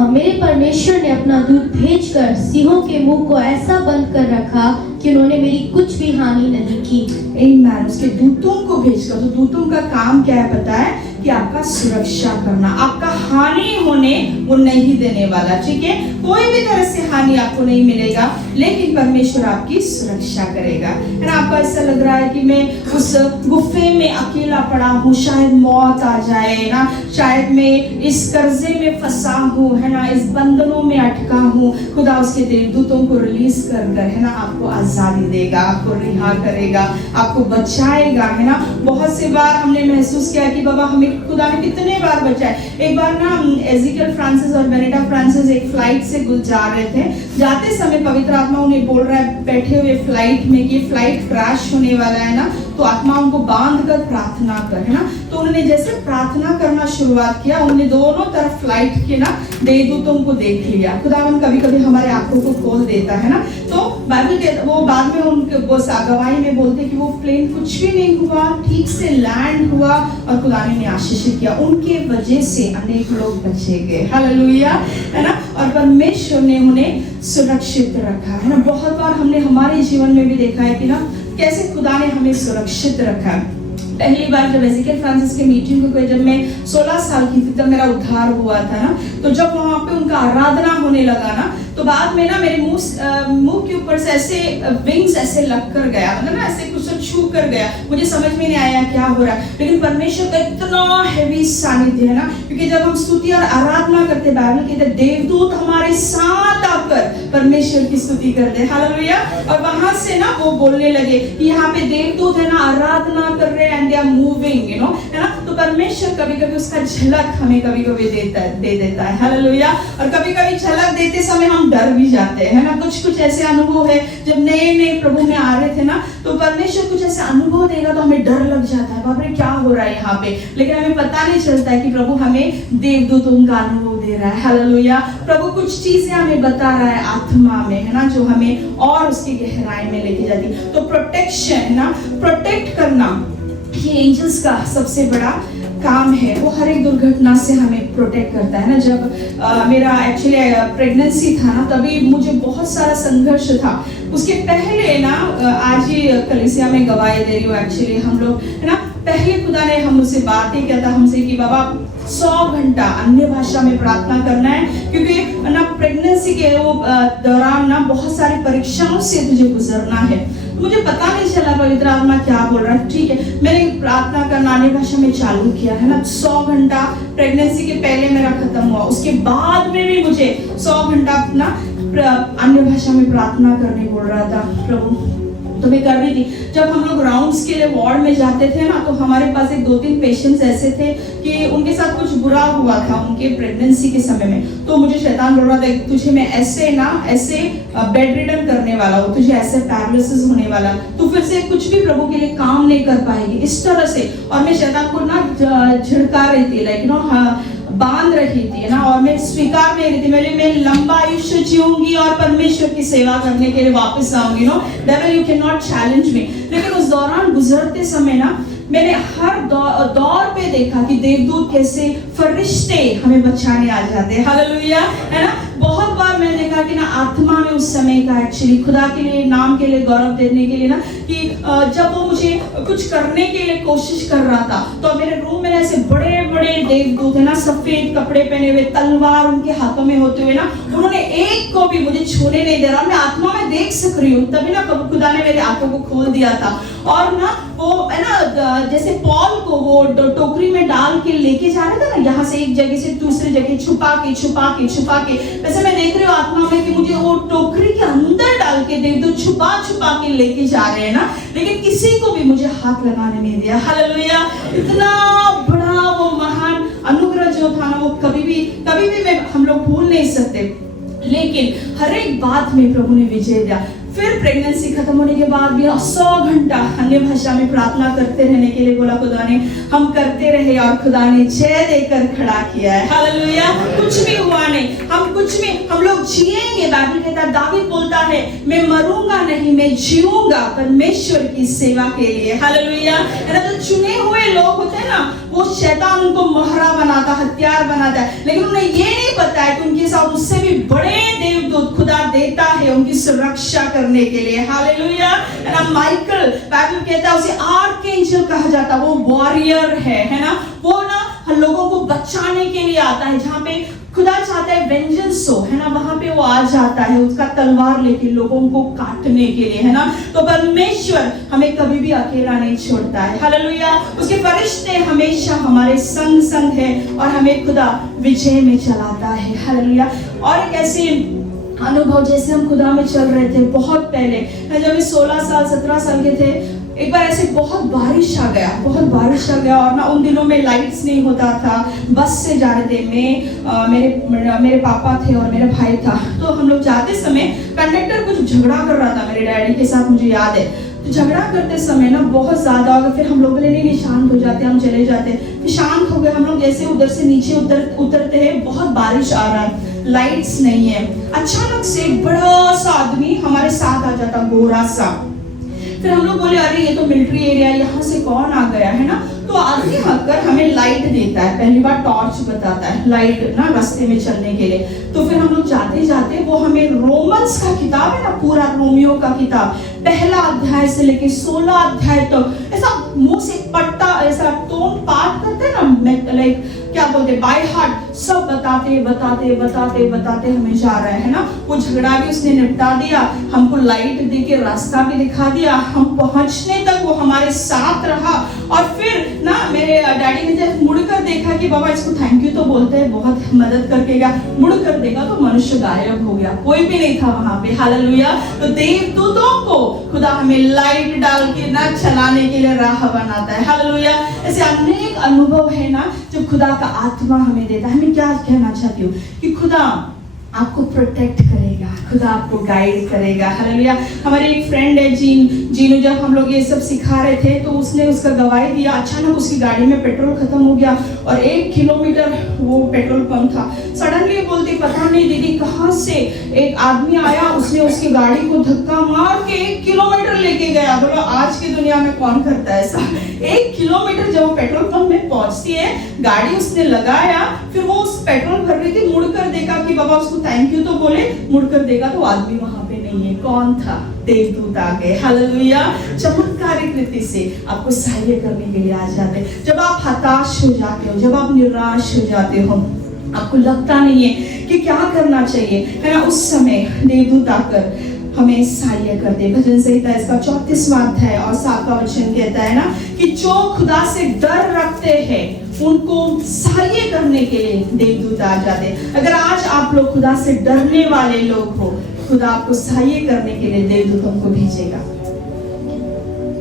मेरे परमेश्वर ने अपना दूत भेजकर सिंहों के मुंह को ऐसा बंद कर रखा कि उन्होंने मेरी कुछ भी हानि नहीं की। आमीन। उसके दूतों को भेजकर, तो दूतों का काम क्या है पता है कि आपका सुरक्षा करना, आपका हानि होने वो नहीं देने वाला, ठीक है। कोई भी तरह से हानि आपको नहीं मिलेगा, लेकिन परमेश्वर आपकी सुरक्षा करेगा, है ना। आपको ऐसा लग रहा है कि मैं उस गुफे में अकेला पड़ा हूँ, शायद मौत आ जाए ना, शायद मैं इस कर्जे में फंसा हूँ, है ना, इस बंधनों में अटका हूँ। खुदा उसके देवदूतों को रिलीज कर कर, है ना, आपको आजादी देगा, आपको रिहा करेगा, आपको बचाएगा, है ना। बहुत से बार हमने महसूस किया कि बाबा हमें खुदा ने कितने बार बचाए। एक बार ना एजिकल फ्रांसिस और बेनेटा फ्रांसिस एक फ्लाइट से जा रहे थे। जाते समय पवित्र आत्मा उन्हें बोल रहा है बैठे हुए फ्लाइट में कि फ्लाइट क्रैश होने वाला है ना, तो आत्मा उनको बांध कर प्रार्थना कर, है ना। तो उन्होंने जैसे प्रार्थना करना शुरुआत किया, उन्होंने दोनों तरफ फ्लाइट के ना देवदूतों को देख लिया। खुदावन कभी कभी हमारे आंखों को खोल देता है ना। तो बाइबल के वो बाद में उनके गवाही में बोलते कि वो प्लेन कुछ भी नहीं हुआ, ठीक से लैंड हुआ और खुदा ने आशीषित किया। उनके वजह से अनेक लोग बचे गए। हालेलुया, है ना। और परमेश्वर ने उन्हें सुरक्षित रखा, है ना। बहुत बार हमने हमारे जीवन में भी देखा है कि ना कैसे खुदा ने हमें सुरक्षित रखा है। पहली बार जब एजिकल फ्रांसिस के मीटिंग को जब मैं 16 साल की थी, तब मेरा उद्धार हुआ था ना। तो जब वहाँ पे उनका आराधना होने लगा ना, तो बाद में ना मेरे मुंह के ऊपर से ऐसे विंग्स ऐसे लग कर गया, मतलब ना ऐसे कुछ छू कर गया। मुझे समझ में नहीं आया क्या हो रहा है, लेकिन परमेश्वर का इतना हेवी सानिध्य है ना, क्योंकि जब हम स्तुति और आराधना करते, बाइबल कहते हैं देवदूत हमारे साथ आकर परमेश्वर की स्तुति करते। हालेलुया। और वहां से ना वो बोलने लगे कि यहाँ पे देवदूत है ना आराधना कर रहे हैं, and they are moving, you know, है ना। तो परमेश्वर कभी कभी उसका झलक हमें कभी कभी दे देता है। हालेलुया। और कभी कभी झलक देते समय हम डर भी जाते हैं, है ना। कुछ ऐसे अनुभव है, जब नए प्रभु में आ रहे थे ना, तो परमेश्वर कुछ ऐसे अनुभव देगा तो हमें डर लग जाता है, बाप रे क्या हो रहा है यहाँ पे। लेकिन हमें पता नहीं चलता है कि प्रभु हमें देवदूतों का अनुभव दे रहा है। हालेलुया। प्रभु कुछ चीजें हमें बता रहा है आत्मा में, है ना, जो हमें और उसकी गहराई में लेके जाती। तो प्रोटेक्शन, है ना, प्रोटेक्ट करना ये एंजल्स का सबसे बड़ा काम है। वो हर एक दुर्घटना से हमें प्रोटेक्ट करता है ना। जब मेरा एक्चुअली प्रेगनेंसी था ना, तभी मुझे बहुत सारा संघर्ष था। उसके पहले ना आज ही कलीसिया में गवाही दे रही हूँ, एक्चुअली हम लोग, है ना, पहले खुदा ने हमसे बातें किया था हमसे कि बाबा 100 घंटा अन्य भाषा में प्रार्थना करना है, क्योंकि ना प्रेगनेंसी के वो दौरान ना बहुत सारी परीक्षाओं से तुझे गुजरना है। मुझे पता नहीं चला पवित्र आत्मा क्या बोल रहा है। ठीक है, मैंने प्रार्थना करना अन्य भाषा में चालू किया, है ना। 100 घंटा प्रेगनेंसी के पहले मेरा खत्म हुआ, उसके बाद में भी मुझे 100 घंटा अपना अन्य भाषा में प्रार्थना करने बोल रहा था प्रभु। तो मैं कर रही थी। जब हम लोग राउंड्स के लिए वार्ड में जाते थे ना, तो हमारे पास एक 2-3 पेशेंट्स ऐसे थे कि उनके साथ कुछ बुरा हुआ था उनके प्रेगनेंसी के समय में। तो मुझे शैतान बोल रहा था तुझे मैं ऐसे बेड रिडन करने वाला हूँ, तुझे ऐसे पैरालिसिस होने वाला, तो फिर से कुछ भी प्रभु के लिए काम नहीं कर पाएगी, इस तरह से। और मैं शैतान को ना झिड़का रही थी, लाइक नो, बांध रही थी ना, और मैं स्वीकार नहीं रही थी। मैं लंबा आयुष्य जीऊंगी और परमेश्वर की सेवा करने के लिए वापस आऊंगी, no, devil you cannot challenge me. लेकिन उस दौरान गुजरते समय ना मैंने हर दौर पे देखा कि देवदूत कैसे फरिश्ते हमें बचाने आ जाते हैं। हालेलुया, है ना। बहुत बार मैंने देखा कि ना आत्मा में उस समय का एक्चुअली खुदा के लिए, नाम के लिए गौरव देने के लिए ना, कि जब वो मुझे कुछ करने के लिए कोशिश कर रहा था, तो मेरे रूम में ऐसे बड़े बड़े देवदूत है ना, सफेद कपड़े पहने हुए, तलवार उनके हाथों में होते हुए ना, उन्होंने एक को भी मुझे छूने नहीं दे रहा। मैं आत्मा में देख सक रही हूँ, तभी ना खुदा ने मेरी आंखों को खोल दिया था। और ना वो है ना, जैसे पॉल को वो टोकरी में डाल के लेके जा रहे थे ना, यहाँ से एक जगह से दूसरी जगह छुपा के, वैसे मैं देख रही हूँ आत्मा में कि मुझे वो टोकरी के अंदर डाल के देवदूत छुपा के लेके जा रहे हैं ना, लेकिन किसी को भी मुझे हाथ लगाने नहीं दिया। हालेलुया। इतना बड़ा वो महान अनुग्रह जो था ना, वो कभी भी हम लोग भूल नहीं सकते। लेकिन हर एक बात में प्रभु ने विजय दिया। फिर प्रेगनेंसी खत्म होने के बाद भी 100 घंटा अन्य भाषा में प्रार्थना करते रहने के लिए बोला खुदा ने। हम करते रहे और खुदा ने जय देकर खड़ा किया है। हालेलुया। कुछ भी हुआ नहीं, हम लोग जिएंगे। बाइबल कहता है, दावीद बोलता है, मैं मरूंगा नहीं, मैं जीऊंगा परमेश्वर की सेवा के लिए। हालेलुया। तो चुने हुए लोग होते हैं ना, वो शैतान उनको मोहरा बनाता, हथियार बनाता है, लेकिन उन्हें ये नहीं पता है कि उनके साथ उससे भी बड़े देवदूत खुदा देता है उनकी सुरक्षा करने के लिए। हालेलुया। माइकल, बाइबल कहता है उसे आर्कएंजल कहा जाता है, वो वॉरियर है ना, वो ना लोगों को बचाने के लिए आता है। जहाँ पे खुदा चाहता है वेंजेंस हो, है ना, वहां पे वो आ जाता है उसका तलवार लेके लोगों को काटने के लिए, है ना। तो परमेश्वर हमें कभी भी अकेला नहीं छोड़ता है। हालेलुया। उसके फरिश्ते हमेशा हमारे संग है और हमें खुदा विजय में चलाता है। हालेलुया। और एक ऐसी अनुभव, जैसे हम खुदा में चल रहे थे बहुत पहले, जब हम 16 साल 17 साल के थे, एक बार ऐसे बहुत बारिश आ गया और ना उन दिनों में लाइट्स नहीं होता था, बस से जा रहे थे। मेरे पापा थे और मेरा भाई था। तो हम लोग जाते समय कंडक्टर कुछ झगड़ा कर रहा था मेरे डैडी के साथ, मुझे याद है। तो झगड़ा करते समय ना बहुत ज्यादा हो गया। फिर हम लोग बोले नहीं शांत हो जाते, हम चले जाते। फिर शांत हो गए हम लोग, जैसे उधर से नीचे उतरते हैं, बहुत बारिश आ रहा है, लाइट्स नहीं है। अचानक से एक बड़ा सा आदमी हमारे साथ आ जाता, गोरा सा। फिर हम लोग बोले अरे ये तो मिलिट्री एरिया, यहाँ से कौन आ गया, है ना। तो आदमी आकर हमें लाइट देता है, पहली बार टॉर्च बताता है, लाइट ना रास्ते में चलने के लिए। तो फिर हम लोग जाते जाते वो हमें रोमन्स का किताब है ना, पूरा रोमियो का किताब, पहला अध्याय से लेके 16 अध्याय तक ऐसा मुंह से पट्टा ऐसा टोन पाठ करते ना, लाइक क्या बोलते बाय हार्ट, सब बताते हमें जा रहा है ना। वो झगड़ा भी उसने निपटा दिया, हमको लाइट दे के रास्ता भी दिखा दिया, हम पहुंचने तक वो हमारे साथ रहा। और फिर ना मेरे डैडी ने जब मुड़कर देखा कि बाबा इसको थैंक यू तो बोलते हैं, बहुत मदद करके गया, मुड़कर देखा तो मनुष्य गायब हो गया, कोई भी नहीं था वहां पे। हालेलुया। तो देवदूतों को खुदा हमें लाइट डाल के ना चलाने के लिए राह बनाता है। हालेलुया। ऐसे अनेक अनुभव है ना जब खुदा का आत्मा हमें देता है। मैं क्या कहना चाहती हूँ कि खुदा आपको प्रोटेक्ट करेगा, खुदा आपको गाइड करेगा। हालेलुया। हमारे एक फ्रेंड है जीनू, जब हम लोग ये सब सिखा रहे थे तो उसने उसका गवाही दिया। अचानक उसकी गाड़ी में पेट्रोल खत्म हो गया और 1 किलोमीटर वो पेट्रोल पंप था। सडनली बोलती पता नहीं दीदी कहाँ से एक आदमी आया, उसने उसकी गाड़ी को धक्का मार के 1 किलोमीटर लेके गया। बोलो आज की दुनिया में कौन करता है ऐसा। 1 किलोमीटर जब वो पेट्रोल पंप में पहुंचती है, गाड़ी उसने लगाया, फिर वो उस पेट्रोल भर रही थी, मुड़कर देखा कि बाबा उसको थैंक यू तो बोले, मुड़कर देखा तो आदमी वहां पे नहीं है। कौन था? देवदूत आ गए। हालेलुया। चमत्कारिक रीति से आपको सहायता करने के लिए आ जाते। जब आप हताश हो जाते हो, जब आप निराश हो जाते हो, आपको लगता नहीं है कि क्या करना चाहिए, है ना, उस समय देवदूत आकर हमें सहायता करते। भजन संहिता इसका 34वां अध्याय और 7वां वचन कहता है ना कि जो खुदा से डर रखते हैं उनको सहायता करने के लिए देवदूत आ जाते। अगर आज आप लोग खुदा से डरने वाले लोग हो, खुदा आपको सहायता करने के लिए देवदूतों को भेजेगा।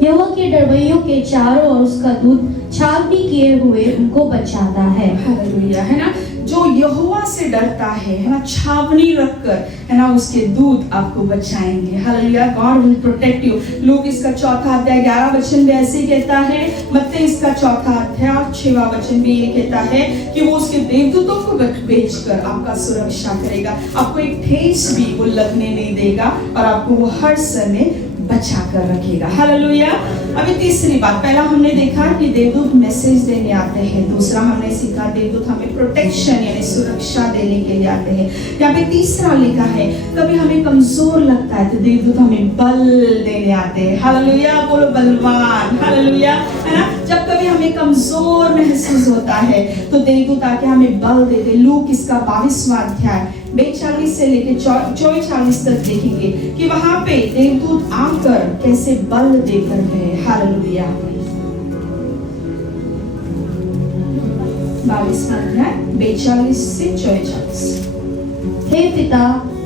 यहोवा के डरवैयों के चारों ओर उसका दूत छावनी किए हुए उनको बचाता है। हालेलुया। है ना, जो यहोवा से डरता है ना, छावनी रखकर, है ना, उसके दूत आपको बचाएंगे। Hallelujah. God will protect you. Look इसका 4 अध्याय 11 वचन भी ऐसे कहता है। मत्ती इसका 4 अध्याय 6वां वचन भी ये कहता है कि वो उसके देवदूतों को भेजकर आपका सुरक्षा करेगा, आपको एक ठेस भी वो लगने नहीं देगा और आपको वो हर समय बचा कर रखेगा। हालेलुया। अभी तीसरी बात, पहला हमने देखा कि देवदूत मैसेज देने आते हैं, दूसरा हमने सीखा देवदूत हमें प्रोटेक्शन यानी सुरक्षा देने के लिए आते हैं। यहाँ पे तीसरा लिखा है कभी हमें कमजोर लगता है तो देवदूत हमें बल देने आते हैं। हालेलुया। बोलो बलवान। हालेलुया। है ना, जब कभी हमें कमजोर महसूस होता है तो देवदूत आके हमें बल देते। लूक इसका 22वां अध्याय 42 से लेके 44 तक देखेंगे कि वहां पे देवदूत आकर कैसे बल देकर गए। हालेलुया। 22वां अध्याय 42 से 44। हे पिता,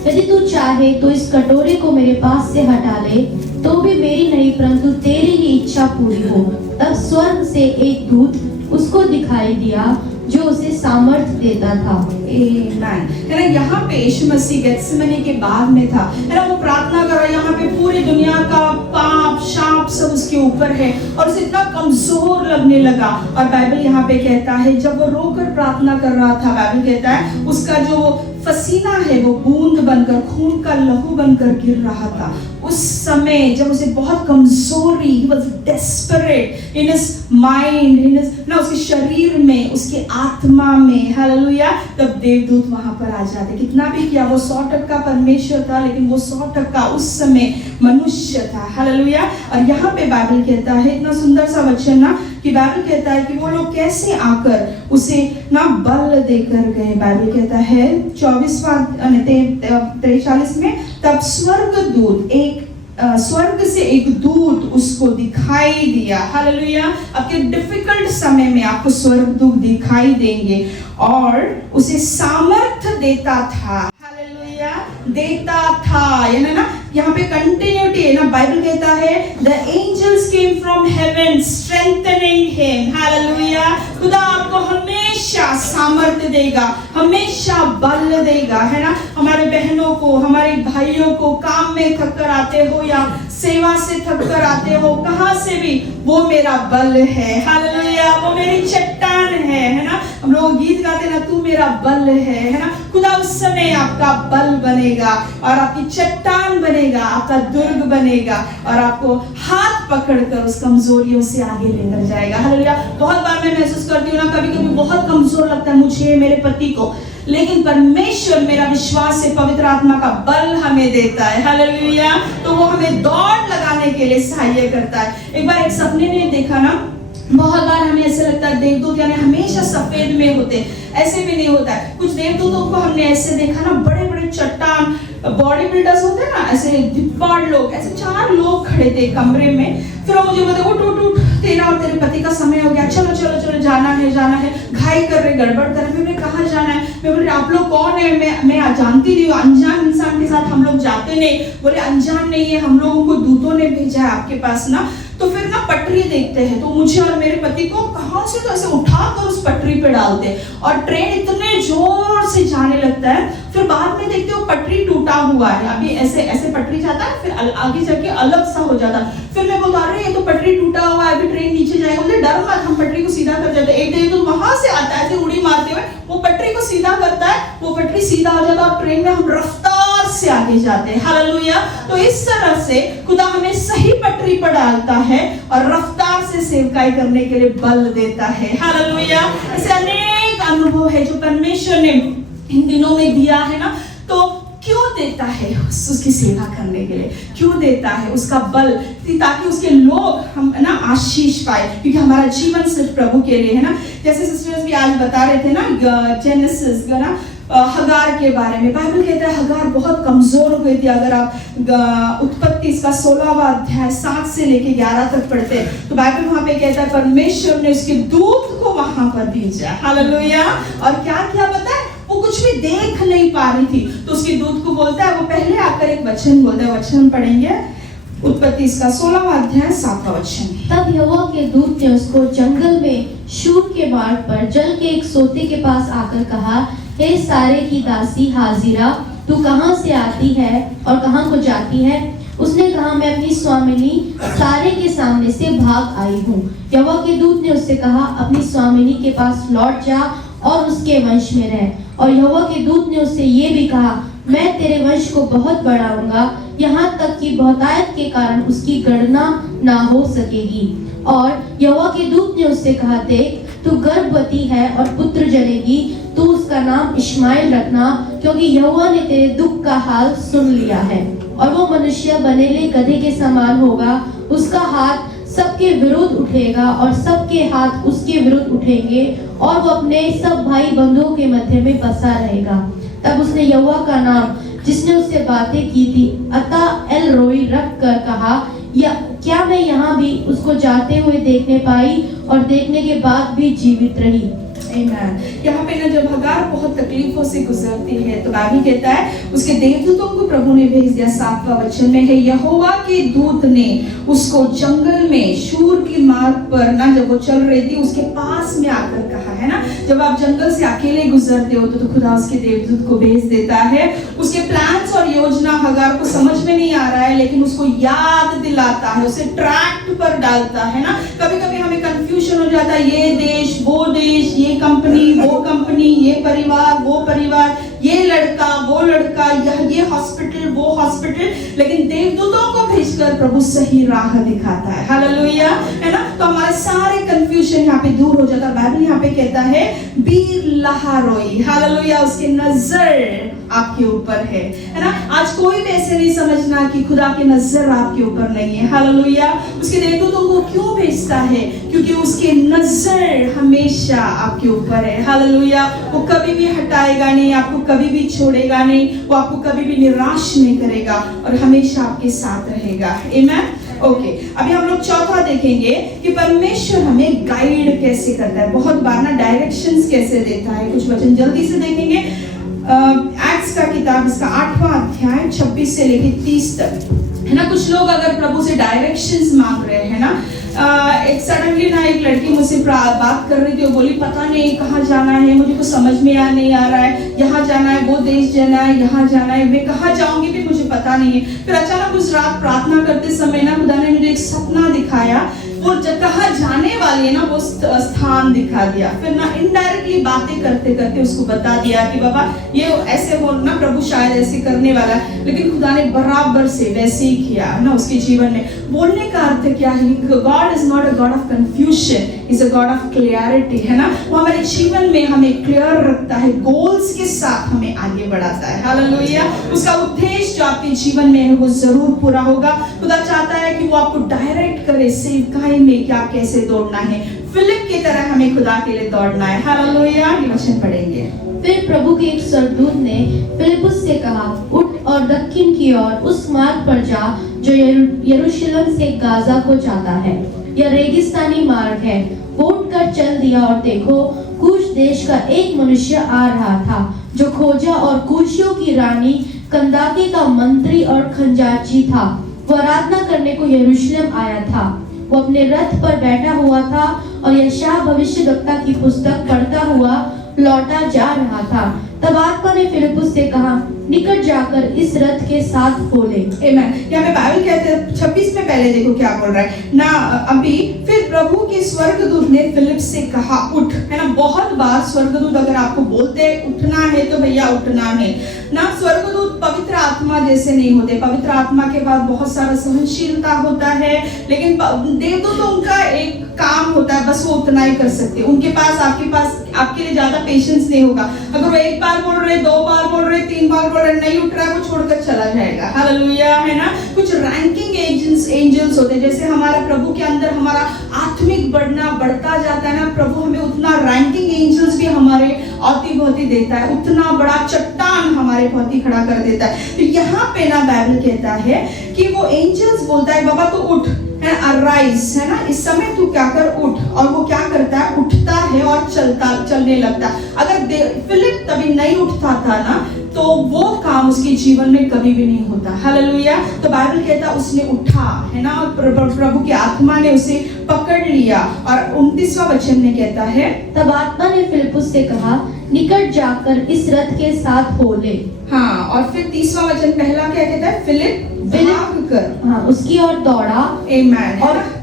यदि तू चाहे तो इस कटोरे को मेरे पास से हटा ले, तो भी मेरी नहीं परंतु तेरी ही इच्छा पूरी हो। तब स्वर्ग से एक दूत उसको दिखाई दिया जो उसे सामर्थ्य देता था। Amen. है ना, यहाँ पे यीशु मसीह गेत्सेमनी के बाग में था, है ना, वो प्रार्थना कर रहा है। यहाँ पे पूरी दुनिया का पाप शाप सब उसके ऊपर है और उसे इतना कमजोर लगने लगा। और बाइबल यहाँ पे कहता है जब वो रोकर प्रार्थना कर रहा था, बाइबल कहता है उसका जो पसीना है वो बूंद बनकर खून का लहू बनकर गिर रहा था। उस समय जब उसे बहुत कमजोरी, he was desperate in his mind, in his, ना उसके शरीर में, उसके आत्मा में, हालेलुया, तब देवदूत वहां पर आ जाते। कितना भी किया, वो 100% परमेश्वर था लेकिन वो 100% उस समय मनुष्य था, हालेलुया। और यहाँ पे बाइबल कहता है इतना सुंदर सा वचन ना, कि बाइबल कहता है कि वो लोग कैसे आकर उसे ना बल देकर गए। बाइबल कहता है 43 में, तब स्वर्ग से एक दूत उसको दिखाई दिया, हालेलुया। आपके डिफिकल्ट समय में आपको स्वर्गदूत दिखाई देंगे और उसे सामर्थ्य देता था, हालेलुया, देता था, है ना। यहाँ पे कंटिन्यूटी है ना, बाइबल कहता है the angels came from heaven strengthening him, hallelujah. खुदा आपको हमेशा सामर्थ्य देगा, हमेशा बल देगा, है ना। हमारे बहनों को, हमारे भाइयों को काम में थक कर आते हो या सेवा से थक कर आते हो, कहां से भी, वो मेरा बल है, हालेलुया, वो मेरी चट्टान है ना। हम लोग गीत गाते ना, तू मेरा बल है ना। खुदा उस समय आपका बल बनेगा और आपकी चट्टान बनेगा, आपका दुर्ग बनेगा और आपको हाथ पकड़कर उस कमजोरियों से आगे लेकर जाएगा, हालेलुया। बहुत बार मैं महसूस करती हूँ ना, कभी कभी बहुत कमजोर लगता है मुझे, मेरे पति को, लेकिन परमेश्वर, मेरा विश्वास है, पवित्र आत्मा का बल हमें देता है, हालेलुया। तो वो हमें दौड़ लगाने के लिए सहायता करता है। एक बार एक सपने में देखा ना, बहुत बार हमें ऐसे लगता है देवदूत यानी हमेशा सफेद में होते, ऐसे भी नहीं होता है। कुछ देवदूतों को हमने ऐसे देखा ना, बड़े बड़े चट्टान, बॉडी बिल्डर्स होते हैं ना, ऐसे दिप्पाड़ लोग, ऐसे 4 लोग खड़े थे कमरे में। फिर वो मुझे बोलते, उठ, तेरा और तेरे पति का समय हो गया, चलो जाना है, घाई कर रहे, गड़बड़ कर रहे। मैं कहाँ जाना है? मैं बोल रही आप लोग कौन है? मैं जानती नहीं हूँ, अनजान इंसान के साथ हम लोग जाते नहीं। बोले अनजान नहीं है, हम लोगों को दूतों ने भेजा है आपके पास ना। तो फिर ना पटरी देखते हैं, तो मुझे और मेरे पति को कहां से तो ऐसे उठाकर उस पटरी पे डालते और ट्रेन इतने जोर से जाने लगता है। फिर बाद में देखते हो पटरी टूटा हुआ है, अभी ऐसे पटरी जाता है, फिर आगे जाके अलग सा हो जाता। फिर मैं बोलता अरे ये तो पटरी टूटा हुआ है, अभी ट्रेन नीचे जाएगा। बोले डर मत, हम पटरी को सीधा कर जाते। एक दिन तो वहां से आता है ऐसे उड़ी मारते हुए, वो पटरी को सीधा करता है, वो पटरी सीधा हो जाता है और ट्रेन में हम रफ्तार से आगे जाते हैं, हालेलुया। तो इस तरह से खुदा हमें सही पटरी पर डालता है और रफ्तार से सेवकाई करने के लिए बल देता है, हालेलुया। ऐसे अनेक अनुभव है जो परमेश्वर ने इन दिनों में दिया है ना। तो क्यों देता है? उसकी सेवा करने के लिए क्यों देता है? उसका बल, ताकि उसके लोग हम ना आशीष पाए, क्योंकि हमारा जीवन सिर्फ प्रभु के लिए है ना। जैसे सिस्टर्स भी आज बता रहे थे ना, जेनेसिस ना, हगार के बारे में बाइबल कहता है हगार बहुत कमजोर हुई थी। अगर आप उत्पत्ति इसका 16वां अध्याय 7 से लेके 11 तक पढ़ते हैं तो बाइबल वहां पे कहता है परमेश्वर ने उसके दूत को वहां पर भेजा, हालेलुया। और क्या किया पता है? वो कुछ भी देख नहीं पा रही थी, तो उसके दूत को बोलता है, वो पहले आकर एक वचन बोलता है, वचन पढ़ेंगे उत्पत्ति इसका 16वां अध्याय 7वां वचन। तब यहोवा के दूत ने उसको जंगल में शूर के मार्ग पर जल के एक सोते के पास आकर कहा, हे सारे की दासी हाजिरा, तू कहाँ से आती है और कहाँ को जाती है? उसने कहा, मैं अपनी स्वामिनी सारे के सामने से भाग आई हूँ। यहोवा के दूत ने उससे कहा, अपनी स्वामिनी के पास लौट जा और उसके वंश में रह। और यहोवा के दूत ने उससे ये भी कहा, मैं तेरे वंश को बहुत बढ़ाऊंगा, यहाँ तक कि बहुतायत के कारण उसकी गणना ना हो सकेगी। और यहोवा के दूत ने उससे कहा, देख तू गर्भवती है और पुत्र जनेगी, तू उसका नाम इश्माएल रखना, क्योंकि यहोवा ने तेरे दुख का हाल सुन लिया है। और वो मनुष्य बनेले गधे के समान होगा, उसका हाथ सबके विरुद्ध उठेगा और सबके हाथ उसके विरुद्ध उठेंगे, और वो अपने सब भाई बंधुओं के मध्य में बसा रहेगा। तब उसने यहोवा का नाम जिसने उससे बातें की थी अता एल रोई रख कर कहा, या क्या मैं यहाँ भी उसको जाते हुए देखने पाई और देखने के बाद भी जीवित रही। आमीन। यहाँ पे ना जब हगार बहुत तकलीफों से गुजरती है तो बाइबल कहता है उसके देवदूतों को प्रभु ने भेज दिया। 7वां वचन में है, यहोवा के दूत ने उसको जंगल में शूर की मार्ग पर ना जब वो चल रही थी उसके पास में आकर कहा है ना। जब आप जंगल से अकेले गुजरते हो तो खुदा उसके देवदूत को भेज देता है। उसके प्लान्स और योजना हगार को समझ में नहीं आ रहा है, लेकिन उसको याद दिलाता है, उसे ट्रैक पर डालता है ना। कभी कभी हमें कंफ्यूजन हो जाता है, ये देश वो देश, ये कंपनी वो कंपनी, ये परिवार वो परिवार, ये लड़का वो लड़का, ये हॉस्पिटल वो हॉस्पिटल, लेकिन देवदूतों को भेजकर प्रभु सही राह दिखाता है। हालेलुया, है ना। तो हमारे सारे कंफ्यूजन यहाँ पे दूर हो जाता है। बाइबल यहाँ पे कहता है बीर लहारोई, हालेलुया, उसकी नजर आपके ऊपर है ना। आज कोई भी ऐसे नहीं समझना कि खुदा की नजर आपके ऊपर नहीं है। हालेलुया, उसके देवदूतों को क्यों भेजता है? क्योंकि उसकी नजर हमेशा आपके ऊपर है। हालेलुया, वो कभी भी हटाएगा नहीं, आपको कभी भी छोड़ेगा नहीं, वो आपको कभी भी निराश नहीं करेगा और हमेशा आपके साथ रहेगा। आमीन। ओके, अभी हम लोग चौथा देखेंगे कि परमेश्वर हमें गाइड कैसे करता है। बहुत बार ना डायरेक्शंस कैसे देता है। कुछ वचन जल्दी से देखेंगे। एक्ट्स का किताब, इसका 8वां अध्याय 26 से लेकर 30 तक, है ना। कुछ लोग अगर प्रभु से डायरेक्शंस मांग रहे हैं ना, एक सडनली ना एक लड़की मुझसे बात कर रही थी, वो बोली पता नहीं कहाँ जाना है, मुझे कुछ समझ में नहीं आ रहा है, यहाँ जाना है, वो देश जाना है, यहाँ जाना है, मैं कहाँ जाऊंगी भी मुझे पता नहीं है। फिर अचानक उस रात प्रार्थना करते समय ना खुदा ने मुझे एक सपना दिखाया, वो कहाँ जाने वाली है ना वो स्थान दिखा दिया। फिर ना इनडायरेक्टली बातें करते करते उसको बता दिया कि बाबा ये ऐसे हो ना, प्रभु शायद ऐसे करने वाला है, लेकिन खुदा ने बराबर से वैसे ही किया ना उसके जीवन में। बोलने का अर्थ क्या है? God is not a God of confusion, is a God of clarity, है ना। वो हमारे जीवन में हमें क्लियर रखता है, गोल्स के साथ हमें आगे बढ़ाता है। हालेलुया, उसका उद्देश्य जो आपके जीवन में है वो जरूर पूरा होगा। खुदा चाहता है कि वो आपको डायरेक्ट करे सेवकाई में कि आप कैसे दौड़ना है। फिलिप की तरह हमें खुदा के लिए दौड़ना है। हालेलुया, ये वचन पढ़ेंगे। फिर प्रभु के एक स्वर्गदूत ने फिलिपुस से कहा, उठ और दक्षिण की ओर उस मार्ग पर जा जो यरूशलेम से गाजा को जाता है। यह रेगिस्तानी मार्ग है। वो उठकर चल दिया और देखो, कूश देश का एक मनुष्य आ रहा था जो खोजा और कूशियों की रानी कंदाके का मंत्री और खंजाची था। वो आराधना करने को यरूशलेम आया था। वो अपने रथ पर बैठा हुआ था और यशायाह भविष्यद्वक्ता की पुस्तक पढ़ता हुआ लौटा जा रहा था। तब आत्मा ने फिलिपुस से कहा, निकट जाकर इस रथ के साथ बोले। आमीन। यहाँ पे बाइबल कहते हैं 26 में पहले देखो क्या बोल रहा है ना। अभी फिर प्रभु के स्वर्गदूत ने फिलिप से कहा उठ, है ना। बहुत बार स्वर्गदूत अगर आपको बोलते उठना है तो भैया उठना है ना। स्वर्गदूत पवित्र आत्मा जैसे नहीं होते। पवित्र आत्मा के पास बहुत सारा सहनशीलता होता है, लेकिन देवदूत तो उनका एक काम होता है, बस वो उतना ही कर सकते। उनके पास आपके लिए ज्यादा पेशेंस नहीं होगा। अगर वो एक बार बोल रहे, 2 बार बोल रहे, 3 बार बोल रहे, नहीं उठ रहा है, वो छोड़कर चला जाएगा। हालेलुया, है ना। कुछ रैंकिंग एंजल्स होते हैं। जैसे हमारा प्रभु के अंदर हमारा आत्मिक बढ़ता जाता है ना, प्रभु हमें उतना रैंकिंग एंजल्स भी हमारे औती भौती देता है, उतना बड़ा चट्टान हमारे भौती खड़ा कर देता है। तो यहाँ पे ना बाइबल कहता है कि वो एंजल्स बोलता है बाबा तो उठ, है अराइज, है ना। इस समय तू क्या कर, उठ। और वो क्या करता है? उठता है और चलने लगता है। अगर फिलिप तभी नहीं उठता था ना तो वो काम उसके जीवन में कभी भी नहीं होता। हालेलुया। तो बाइबल कहता उसने उठा, है ना। प्रभु की आत्मा ने उसे पकड़ लिया। और 29वां वचन में कहता है, तब आत्मा ने फिलिपुस से कहा, निकट जाकर इस रथ के साथ हो ले। हाँ, और फिर 30वां वचन पहला क्या कहता है? फिलिप भाग कर, हाँ, उसकी ओर दौड़ा। आमीन। और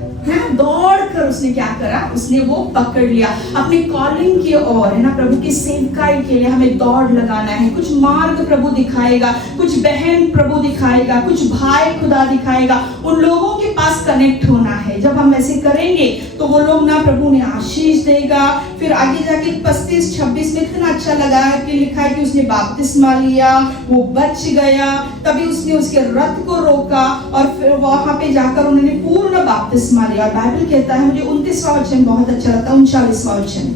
दौड़ कर उसने क्या करा? उसने वो पकड़ लिया अपनी कॉलिंग की ओर, है ना। प्रभु की सेवकाई के लिए हमें दौड़ लगाना है। कुछ मार्ग प्रभु दिखाएगा, कुछ बहन प्रभु दिखाएगा, कुछ भाई खुदा दिखाएगा। उन लोगों के पास कनेक्ट होना है। जब हम ऐसे करेंगे तो वो लोग ना प्रभु ने आशीष देगा। फिर आगे जाके 35-26 में इतना अच्छा लगा कि लिखा है कि उसने बपतिस्मा लिया, वो बच गया। तभी उसने उसके रथ को रोका और फिर वहां पे जाकर उन्होंने पूर्ण बपतिस्मा लिया। बाइबल कहता है, मुझे 29वां वचन बहुत अच्छा लगता है, 39वां वचन।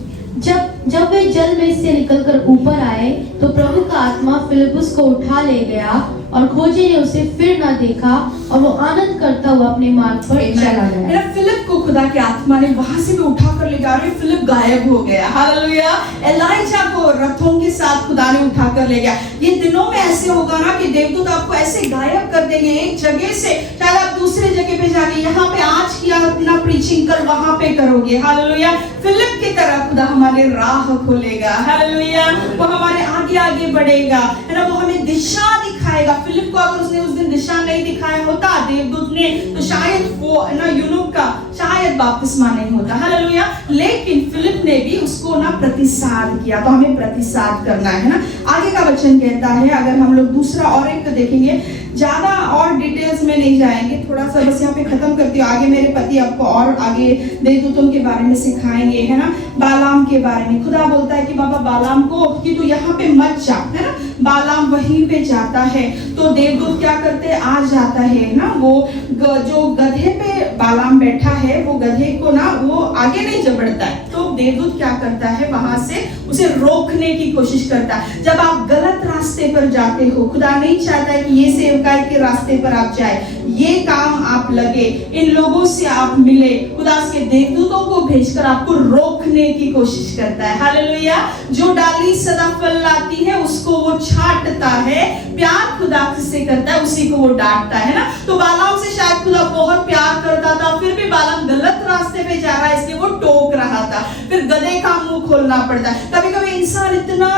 जब वे जल में से निकलकर ऊपर आए तो प्रभु का आत्मा फिलिपुस को उठा ले गया और खोजे ने उसे फिर ना देखा और वो आनंद कर करता हुआ अपने मार्ग पर चला गया। मेरा फिलिप को खुदा की आत्मा ने वहां से भी उठा कर ले गया और फिलिप गायब हो गया। हालेलुया। एलाइजा को रथों के साथ खुदा ने उठा कर ले गया। ये दिनों में ऐसे होगा ना कि देवदूत आपको ऐसे गायब कर देंगे एक जगह से, शायद आप दूसरे जगह पे जाके यहाँ पे आज किया अपना प्रीचिंग कल वहां पे करोगे। हालेलुया। फिलिप की तरह खुदा हमारे राह खोलेगा। हालेलुया। वो हमारे आगे आगे बढ़ेगा, है ना, वो हमें दिशा दिखाएगा। फिलिप को अगर उसने उस दिन दिशा नहीं दिखाया होता देवदूत ने, तो शायद वो ना यूनुक का शायद बपतिस्मा नहीं होता। हालेलुया। लेकिन फिलिप ने भी उसको ना प्रतिसाद किया, तो हमें प्रतिसाद करना है ना। आगे का वचन कहता है, अगर हम लोग दूसरा और एक देखेंगे, ज्यादा और डिटेल्स में नहीं जाएंगे, थोड़ा सा बस यहाँ पे खत्म करती हूँ। आगे मेरे पति आपको और आगे देवदूतों के बारे में सिखाएंगे, है ना, बालाम के बारे में। खुदा बोलता है कि बाबा बालाम को कि तू यहाँ पे मत जा, है ना। बालाम वहीं पे जाता है, तो देवदूत क्या करते हैं, आ जाता है ना, वो जो गधे पे बालाम बैठा है वो गधे को ना वो आगे नहीं जबड़ता है, तो देवदूत क्या करता है, वहां से उसे रोकने की कोशिश करता है। जब आप गलत रास्ते पर जाते हो, खुदा नहीं चाहता है कि ये सेवकाई के रास्ते पर आप जाए, ये काम आप लगे, इन लोगों से आप मिले, खुदा उसके देवदूतों को भेजकर आपको रोकने की कोशिश करता है। हालेलुया। जो डाली सदा फल लाती है उसको वो छांटता है, प्यार खुदा से करता है उसी को वो डांटता है ना। तो बालाम से शायद खुदा बहुत प्यार करता था, फिर भी बालाम गलत रास्ते पे जा रहा है, इसलिए वो टोक रहा था। फिर गधे का मुंह खोलना पड़ता है। कभी कभी इंसान इतना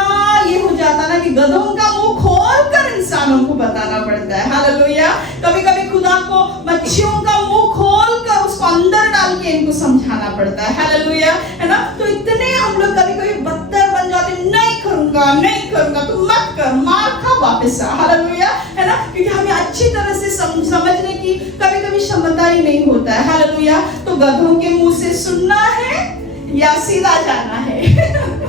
ये हो जाता ना कि गधों का मुंह खोलकर इंसानों को बताना पड़ता है। हालेलुया। कभी कभी खुदा को मच्छियों का मुंह खोलकर उसको अंदर डाल के इनको समझाना पड़ता है। हालेलुया, है ना। तो इतने हम लोग कभी कभी बदतर बन जाते, नहीं करूंगा नहीं करूंगा, तू मत कर, मार खा वापस आ। हालेलुया, है ना, क्योंकि हमें अच्छी तरह से समझने की कभी कभी क्षमता ही नहीं होता है। हालेलुया। तो गधों के मुंह से सुनना है या सीधा जाना है।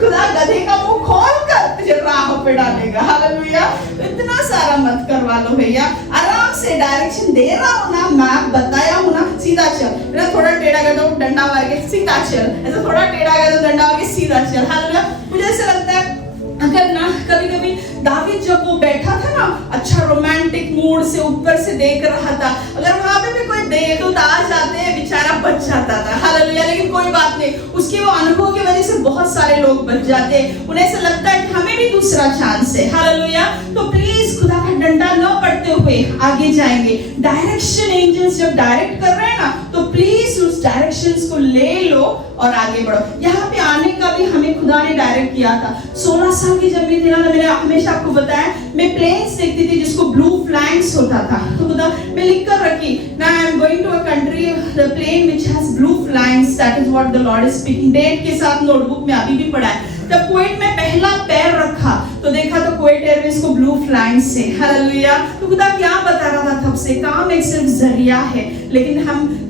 खुदा गधे का मुंह खोलकर तुझे राह पे डालेगा। हालेलुया। तो इतना सारा मत करवा लो भैया, आराम से डायरेक्शन दे रहा हूं ना, मैप बताया हूं ना, सीधा चल। मेरा थोड़ा टेढ़ा गया तो डंडा मार के सीधा चल, ऐसा थोड़ा टेढ़ा गया तो डंडा मार के सीधा चल। हालेलुया। मुझे ऐसा लगता है अगर ना कभी कभी दावीद जब वो बैठा था ना, अच्छा रोमांटिक मूड से ऊपर से देख रहा था, अगर वहां पे भी कोई देवदूत आ जाते बेचारा बच जाता था। हालेलुया। लेकिन कोई बात नहीं, उसके वो अनुभव की वजह से बहुत सारे लोग बच जाते, उन्हें ऐसा लगता है कि हमें भी दूसरा चांस है। हालेलुया। तो प्लीज खुदा का डंडा न पड़ते हुए आगे जाएंगे। डायरेक्शन एंजल्स जब डायरेक्ट कर रहे हैं ना, तो प्लीज उस डायरेक्शंस को ले लो और आगे बढ़ो। यहाँ पे आने का भी हमें खुदा ने डायरेक्ट किया था। 16 साल की जब मैं थी ना, मैंने हमेशा आपको बताया, मैं प्लेन्स देखती थी जिसको ब्लू फ्लैग्स होता था, तो खुदा मैं लिख कर रखी ना, I am going to a country the plane which has blue flags, that is what the Lord is speaking. Date के साथ नोटबुक में अभी भी पढ़ा है। जब कुवैत में पहला पैर रखा तो देखा तो कुवैत एयरवेज को ब्लू फ्लैग्स से। हालेलुया। तो खुदा क्या बता रहा था तब से, काम एक सिर्फ जरिया है, लेकिन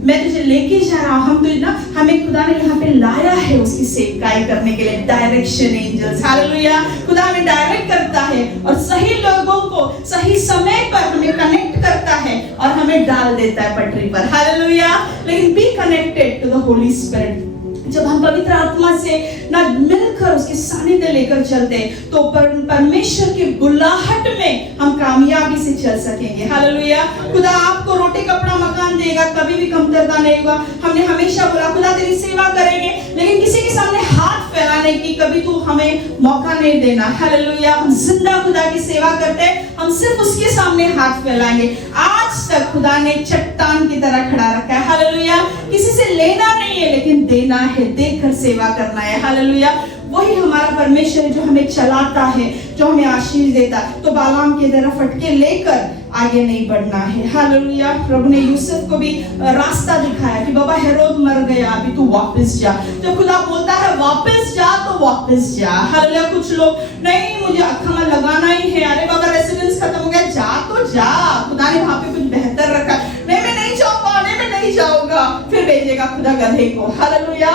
मैं तुझे लेके जा रहा हूं, हम तो ना, हमें खुदा ने यहाँ पे लाया है उसकी सेवकाई करने के लिए। Direction angels. हालेलुया। खुदा हमें डायरेक्ट करता है और सही लोगों को सही समय पर हमें कनेक्ट करता है और हमें डाल देता है पटरी पर। हालेलुया। लेकिन be connected to the Holy Spirit. जब हम पवित्र आत्मा से ना मिलकर उसके सानिध्य लेकर चलते, तो परमेश्वर की बुलाहट में हम कामयाबी से चल सकेंगे। हालेलुया। खुदा आपको रोटी कपड़ा मकान देगा, कभी भी कमतरता नहीं होगा। हमने हमेशा बोला खुदा तेरी सेवा करेंगे, लेकिन किसी के सामने हाथ फैलाने की कभी तू हमें मौका नहीं देना। हालेलुया। हम जिंदा खुदा की सेवा करते हैं, हम सिर्फ उसके सामने हाथ फैलाएंगे। आज तक खुदा ने चट्टान की तरह खड़ा रखा है। हालेलुया। किसी से लेना नहीं है, लेकिन देना है, देकर सेवा करना है। हालेलुया। वही हमारा परमेश्वर जो हमें चलाता है, जो हमें आशीष देता। तो बालाम की तरह फटके लेकर आगे नहीं बढ़ना है। हालेलुया। प्रभु ने यूसुफ को भी रास्ता दिखाया कि बाबा हेरोद मर गया, अभी तू वापस जा। जब खुदा बोलता है वापस जा तो वापस जा। हालेलुया। कुछ लोग नहीं, मुझे अखा में लगाना ही है, अरे बाबा रेसिडेंस खत्म हो गया, जा तो जा, खुदा ने वहां पे कुछ बेहतर रखा। नहीं मैं नहीं जाऊंगा, नहीं मैं नहीं जाऊंगा, फिर भेजेगा खुदा गधे को। हालेलुया,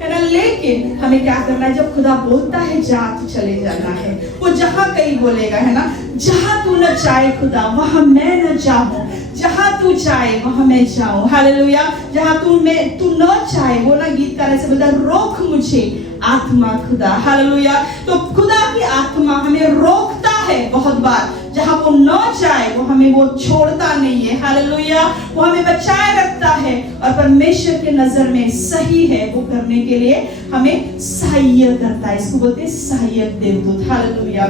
है ना। लेकिन हमें क्या करना है, जब खुदा बोलता है जा तो चले जाना है। वो जहां कहीं बोलेगा, है ना, जहां तू न चाहे खुदा वहां मैं न जाऊं, जहां तू चाहे वहां मैं जाऊं। हालेलुया। जहां तू न चाहे, वो ना गीतकार ऐसे बोलता, रोक मुझे आत्मा खुदा। हालेलुया। तो खुदा की आत्मा हमें रोकता है बहुत बार, जहां वो न जाए वो हमें वो छोड़ता नहीं है, हालेलुया। वो हमें बचाए रखता है और परमेश्वर के नजर में सही है वो करने के लिए हमें सहाय्य करता है। इसको बोलते हैं सहायक देवदूत, हालेलुया।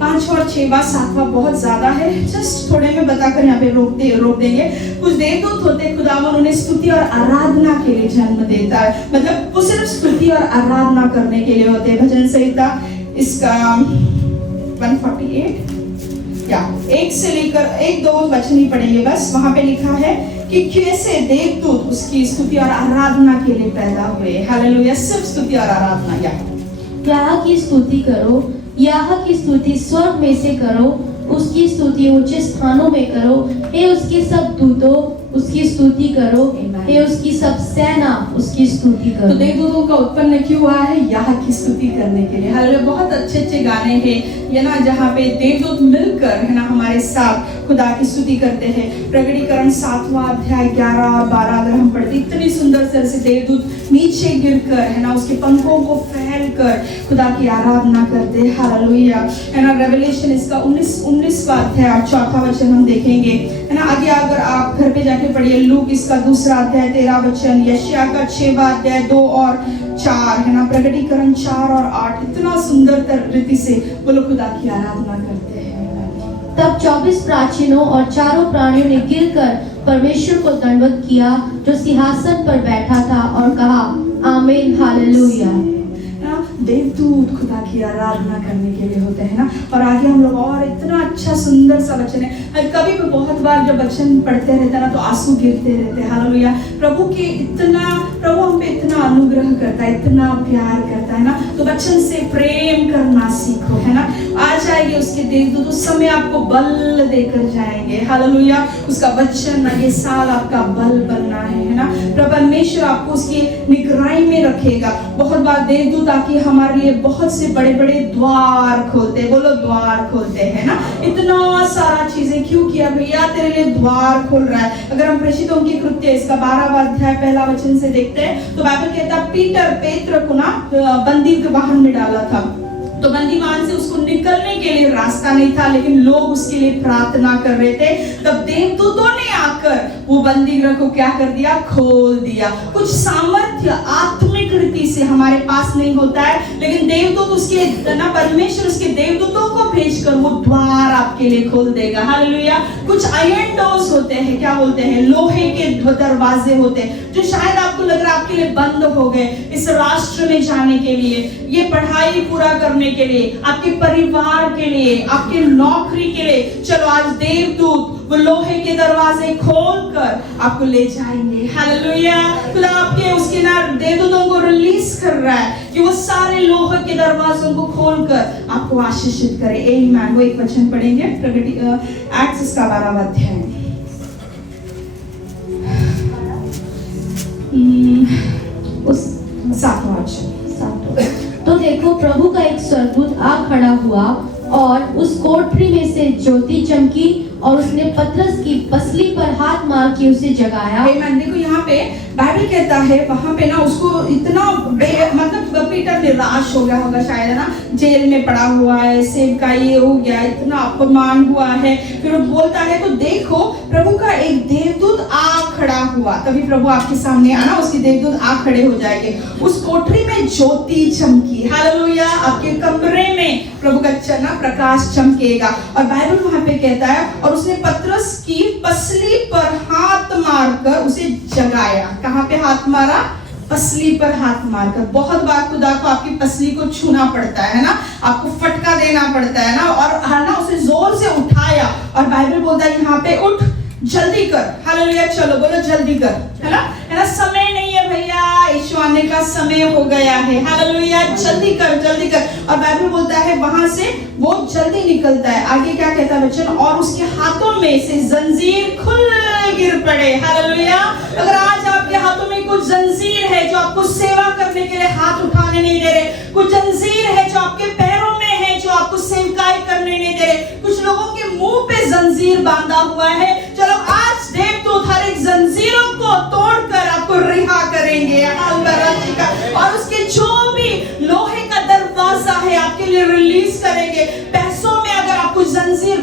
5 और 6 7वां बहुत ज्यादा है, जस्ट थोड़े में बताकर यहाँ पे रोक देंगे। कुछ देवदूत होते खुदावन उन्हें स्तुति और आराधना के लिए जन्म देता है, मतलब वो सिर्फ स्तुति और आराधना करने के लिए होते हैं। भजन संहिता इसका 148 या 1 से लेकर 1-2 वचन ही पढ़ेंगे बस। वहां पे लिखा है कि कैसे देवदूत उसकी स्तुति और आराधना के लिए पैदा हुए, हालेलुया। सिर्फ स्तुति और आराधना। यह की स्तुति करो, यह की स्तुति स्वर्ग में से करो, उसकी स्तुति ऊंचे स्थानों में करो। हे उसके सब दूतों उसकी स्तुति करो, हे उसकी सब सेना उसकी स्तुति करो। तो देवदूतों का उत्पन्न क्यों हुआ है? यह की स्तुति करने के लिए, हालेलुया। बहुत अच्छे अच्छे गाने हैं ये ना, जहाँ पे देवदूत मिलकर है ना हमारे साथ खुदा की स्तुति करते हैं। प्रकटीकरण 7वां अध्याय 11 और 12 अगर हम पढ़ते, इतनी सुंदर तरह से देवदूत नीचे गिरकर है ना उसके पंखों को फैलकर खुदा की आराधना करते हैं, हालेलुया, है ना। रेवलेशन इसका 19वां अध्याय और 4वां वचन हम देखेंगे, है ना। आगे अगर आप घर पे जाके पढ़िए, लूक इसका 2 अध्याय 13 वचन, यशायाह का 6वां अध्याय 2 और 4, है ना। प्रकटीकरण 4 और 8 इतना सुंदर रीति से वो लोग खुदा की आराधना करते हैं। तब 24 प्राचीनों और 4 प्राणियों ने गिरकर परमेश्वर को दंडवत किया जो सिंहासन पर बैठा था और कहा आमीन, हालेलुया। देवदूत खुदा की आराधना करने के लिए होते हैं ना। और आगे हम लोग और इतना अच्छा सुंदर सा वचन है, कभी भी बहुत बार जब वचन पढ़ते रहते हैं ना तो आंसू गिरते रहते हैं, हालेलुया। प्रभु हम पे इतना अनुग्रह करता है, इतना प्यार करता है ना। तो वचन से प्रेम करना सीखो, है ना। आ जाएंगे उसके देवदूत, उस समय आपको बल देकर जाएंगे, हालेलुया। उसका वचन ना ये साल आपका बल बनना है ना। परमेश्वर आपको उसकी निगरानी में रखेगा। बहुत बार देवदूत आके हमारे लिए बहुत से बड़े बड़े द्वार खोलते, बोलो द्वार खोलते हैं ना। इतना सारा चीजें क्यों किया भैया, तेरे लिए द्वार खोल रहा है। अगर हम प्रेषितों की कृत्य इसका 12वां अध्याय 1 वचन से देखते हैं तो बाइबल कहता है पेत्र को ना बंदी के वाहन में डाला था, तो बंदीवान से उसको निकलने के लिए रास्ता नहीं था, लेकिन लोग उसके लिए प्रार्थना कर रहे थे। तब देवदूतों ने आकर वो बंदीगृह को क्या कर दिया, खोल दिया। कुछ सामर्थ्य आत्मिक रीति से हमारे पास नहीं होता है, लेकिन देवदूत उसके ना परमेश्वर उसके देवदूतों को भेजकर वो द्वार आपके लिए खोल देगा, हालेलुया। कुछ आयरन डोर्स होते हैं, क्या बोलते हैं, लोहे के दरवाजे होते हैं, जो शायद आपको लग रहा है आपके लिए बंद हो गए। इस राष्ट्र में जाने के लिए, ये पढ़ाई पूरा करने के लिए, आपके परिवार के लिए, आपके नौकरी के लिए, चलो आज देवदूत वो लोहे के दरवाजे खोलकर आपको ले जाएंगे, हालेलुया। खुदा आपके उसके ना देवदूतों को रिलीज कर रहा है कि वो सारे लोहे के दरवाजों को खोलकर आपको आशीषित करे, आमीन। वो एक वचन पढ़ेंगे, एक्ट्स का 12वां अध्याय, उस 7वां वचन। तो देखो प्रभु का एक स्वर्गदूत आ खड़ा हुआ और उस कोठरी में से ज्योति चमकी और उसने पतरस की पसली पर हाथ मार के उसे जगाया। आमीन। देखो यहाँ पे बाइबल कहता है वहां पे ना उसको इतना मतलब पीटर निराश हो गया होगा शायद, है ना। जेल में पड़ा हुआ है, सेब का ये हो गया, इतना अपमान हुआ है। फिर वो बोलता है तो देखो प्रभु का एक देवदूत आ खड़ा हुआ। तभी प्रभु आपके सामने आना, उसके देवदूत आ खड़े हो जाएंगे। उस कोठरी में ज्योति चमकी, हालेलुया। आपके कमरे में प्रभु का चना प्रकाश चमकेगा। और बाइबल वहां पे कहता है और उसने पतरस की पसली पर हाथ मारकर उसे जगाया। कहाँ पे हाथ मारा? पसली पर हाथ मारकर। बहुत बार खुदा को आपकी पसली को छूना पड़ता है ना, आपको फटका देना पड़ता है ना, और है ना उसे जोर से उठाया। और बाइबल बोलता है यहाँ पे उठ, जल्दी कर, हालेलुया। चलो बोलो जल्दी कर, है ना। समय नहीं है भैया, यीशु आने का समय हो गया है, हालेलुया। जल्दी कर, जल्दी कर। और बाइबल बोलता है वहां से वो जल्दी निकलता है। आगे क्या कहता है वचन, और उसके हाथों में से जंजीर खुल गिर पड़े, हालेलुया। अगर आज आपके हाथों में कुछ जंजीर है जो आपको सेवा करने के लिए हाथ उठाने नहीं दे रहे, कुछ जंजीर है जो आपके पैरों में है जो आपको सेवकाई करने नहीं दे रहे, कुछ लोगों के मुंह पे जंजीर बांधा हुआ है, चलो आज देवदूत हर एक जंजीरों को तोड़कर आपको रिहा करेंगे, और उसके जो भी लोहे का दरवाजा है आपके लिए रिलीज करेंगे। पैसों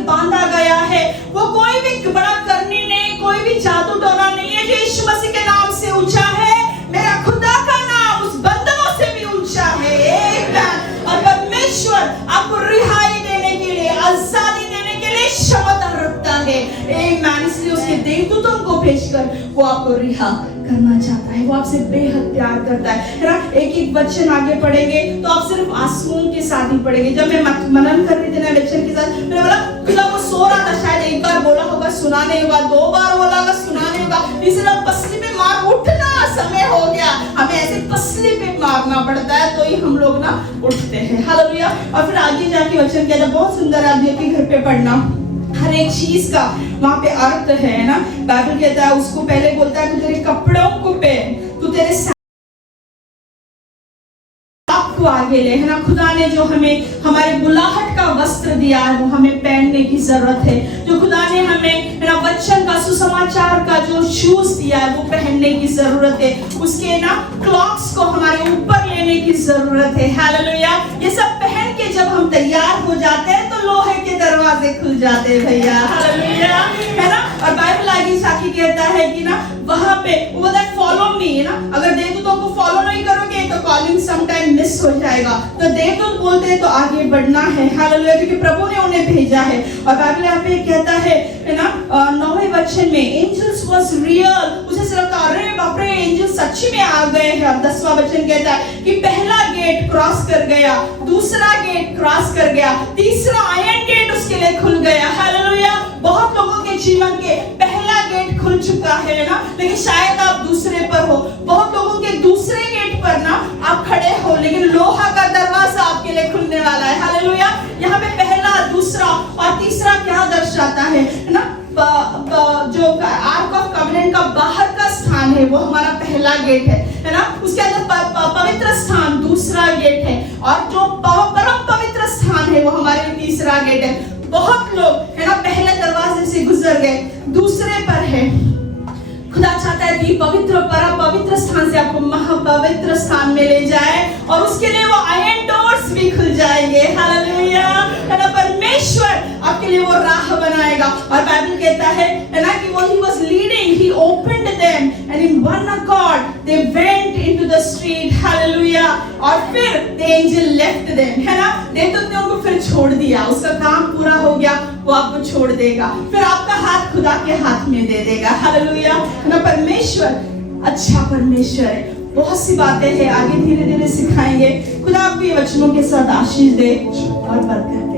बांधा गया है। वो कोई भी बड़ा करनी नहीं, कोई भी जादू टोना नहीं है जो यीशु मसीह के नाम से ऊंचा है। मेरा खुदा का नाम उस बंधनों से भी ऊंचा है। और परमेश्वर आपको रिहाई देने के लिए, आजादी देने के लिए क्षमता रखता है। इसलिए उसके देवदूतों को भेजकर वो आपको रिहा करना चाहता है। वो आपसे बेहद प्यार करता है ना। एक एक वचन आगे पढ़ेंगे तो आप सिर्फ आंसुओं के साथ ही पढ़ेंगे। जब मैं मनन कर रही थी ना वचन के साथ, मैंने बोला खुदा वो सो रहा था, शायद एक बार बोला होगा सुना नहीं होगा, 2 बार बोला होगा सुना नहीं होगा, तीसरा पसली पे मार उठना समय हो गया। हमें ऐसे पसली पे मारना पड़ता है तो ही हम लोग ना उठते हैं। हालेलुया। और फिर आगे जाके वचन कहता है, बहुत सुंदर, आप जाके घर पे पढ़ना, हर एक चीज का वहां पे अर्थ है ना। बाइबल कहता है, उसको पहले बोलता है तू तेरे कपड़ों को पहन, तू तेरे को आगे ले, है ना। खुदा ने जो हमें हमारे बुलाहट का वस्त्र दिया है वो हमें पहनने की जरूरत है। जो खुदा ने हमें, है ना, वचन का, सुसमाचार का जो शूज दिया है वो पहनने की जरूरत है। उसके ना क्लॉक्स को हमारे ऊपर लेने की जरूरत है। हालेलुया। ये सब पहन के जब हम तैयार हो जाते हैं तो लोहे के दरवाजे खुल जाते हैं भैया। हालेलुया, है ना। और बाइबल आगे साकी कहता है कि ना वहां पे वो बोलता है फॉलो मी, है ना। अगर देवदूतों को फॉलो नहीं करोगे तो कॉलिंग सम टाइम मिस हो जाएगा। तो देवदूत बोलते हैं तो आगे बढ़ना है। हालेलुया, क्योंकि प्रभु ने उन्हें भेजा है। और बाइबल यहाँ पे कहता है ना 9वें वचन में, एंजल्स वाज रियल। उसे सिर्फ अरे बाप रे एंजल सच्ची में आ गए हैं। और 10वां वचन कहता है कि पहला गेट क्रॉस कर गया, दूसरा गेट क्रॉस कर गया, तीसरा आयरन गेट उसके लिए खुल गया। हालेलुया। बहुत लोगों के जीवन के पहला गेट खुल चुका है ना, लेकिन शायद आप दूसरे पर हो। बहुत लोगों के दूसरे गेट पर ना आप खड़े हो, लेकिन लोहा का दरवाजा आपके लिए खुलने वाला है। हालेलुया। यहाँ पे पहला, दूसरा और तीसरा क्या दर्शाता है ना। जो आर्क ऑफ कवेनेंट का बाहर का स्थान है वो हमारा पहला गेट है ना। उसके अंदर पवित्र स्थान दूसरा गेट है, और जो परम पवित्र स्थान है वो हमारे लिए तीसरा गेट है। बहुत लोग, है ना, पहले दरवाजे से गुजर गए, दूसरे पर है। खुदा चाहता है कि पवित्र परम पवित्र स्थान से आपको महापवित्र स्थान में ले जाए, और उसके लिए वो आयरन डोर्स भी खुल जाएंगे। हालेलुया, है ना। परमेश्वर आपके लिए वो राह बनाएगा। और बाइबल कहता है ना कि when he was leading, he opened them and in one accord they went into the street. Hallelujah. और फिर the angel left them, है ना। देवदूत ने उनको फिर छोड़ दिया, उसका काम पूरा हो गया, वो आपको छोड़ देगा, फिर आपका हाथ खुदा के हाथ में दे देगा। हालेलुया, है ना। परमेश्वर अच्छा परमेश्वर है। बहुत सी बातें हैं, आगे धीरे धीरे सिखाएंगे। खुदा आपको ये वचनों के साथ आशीष दे और बरकत।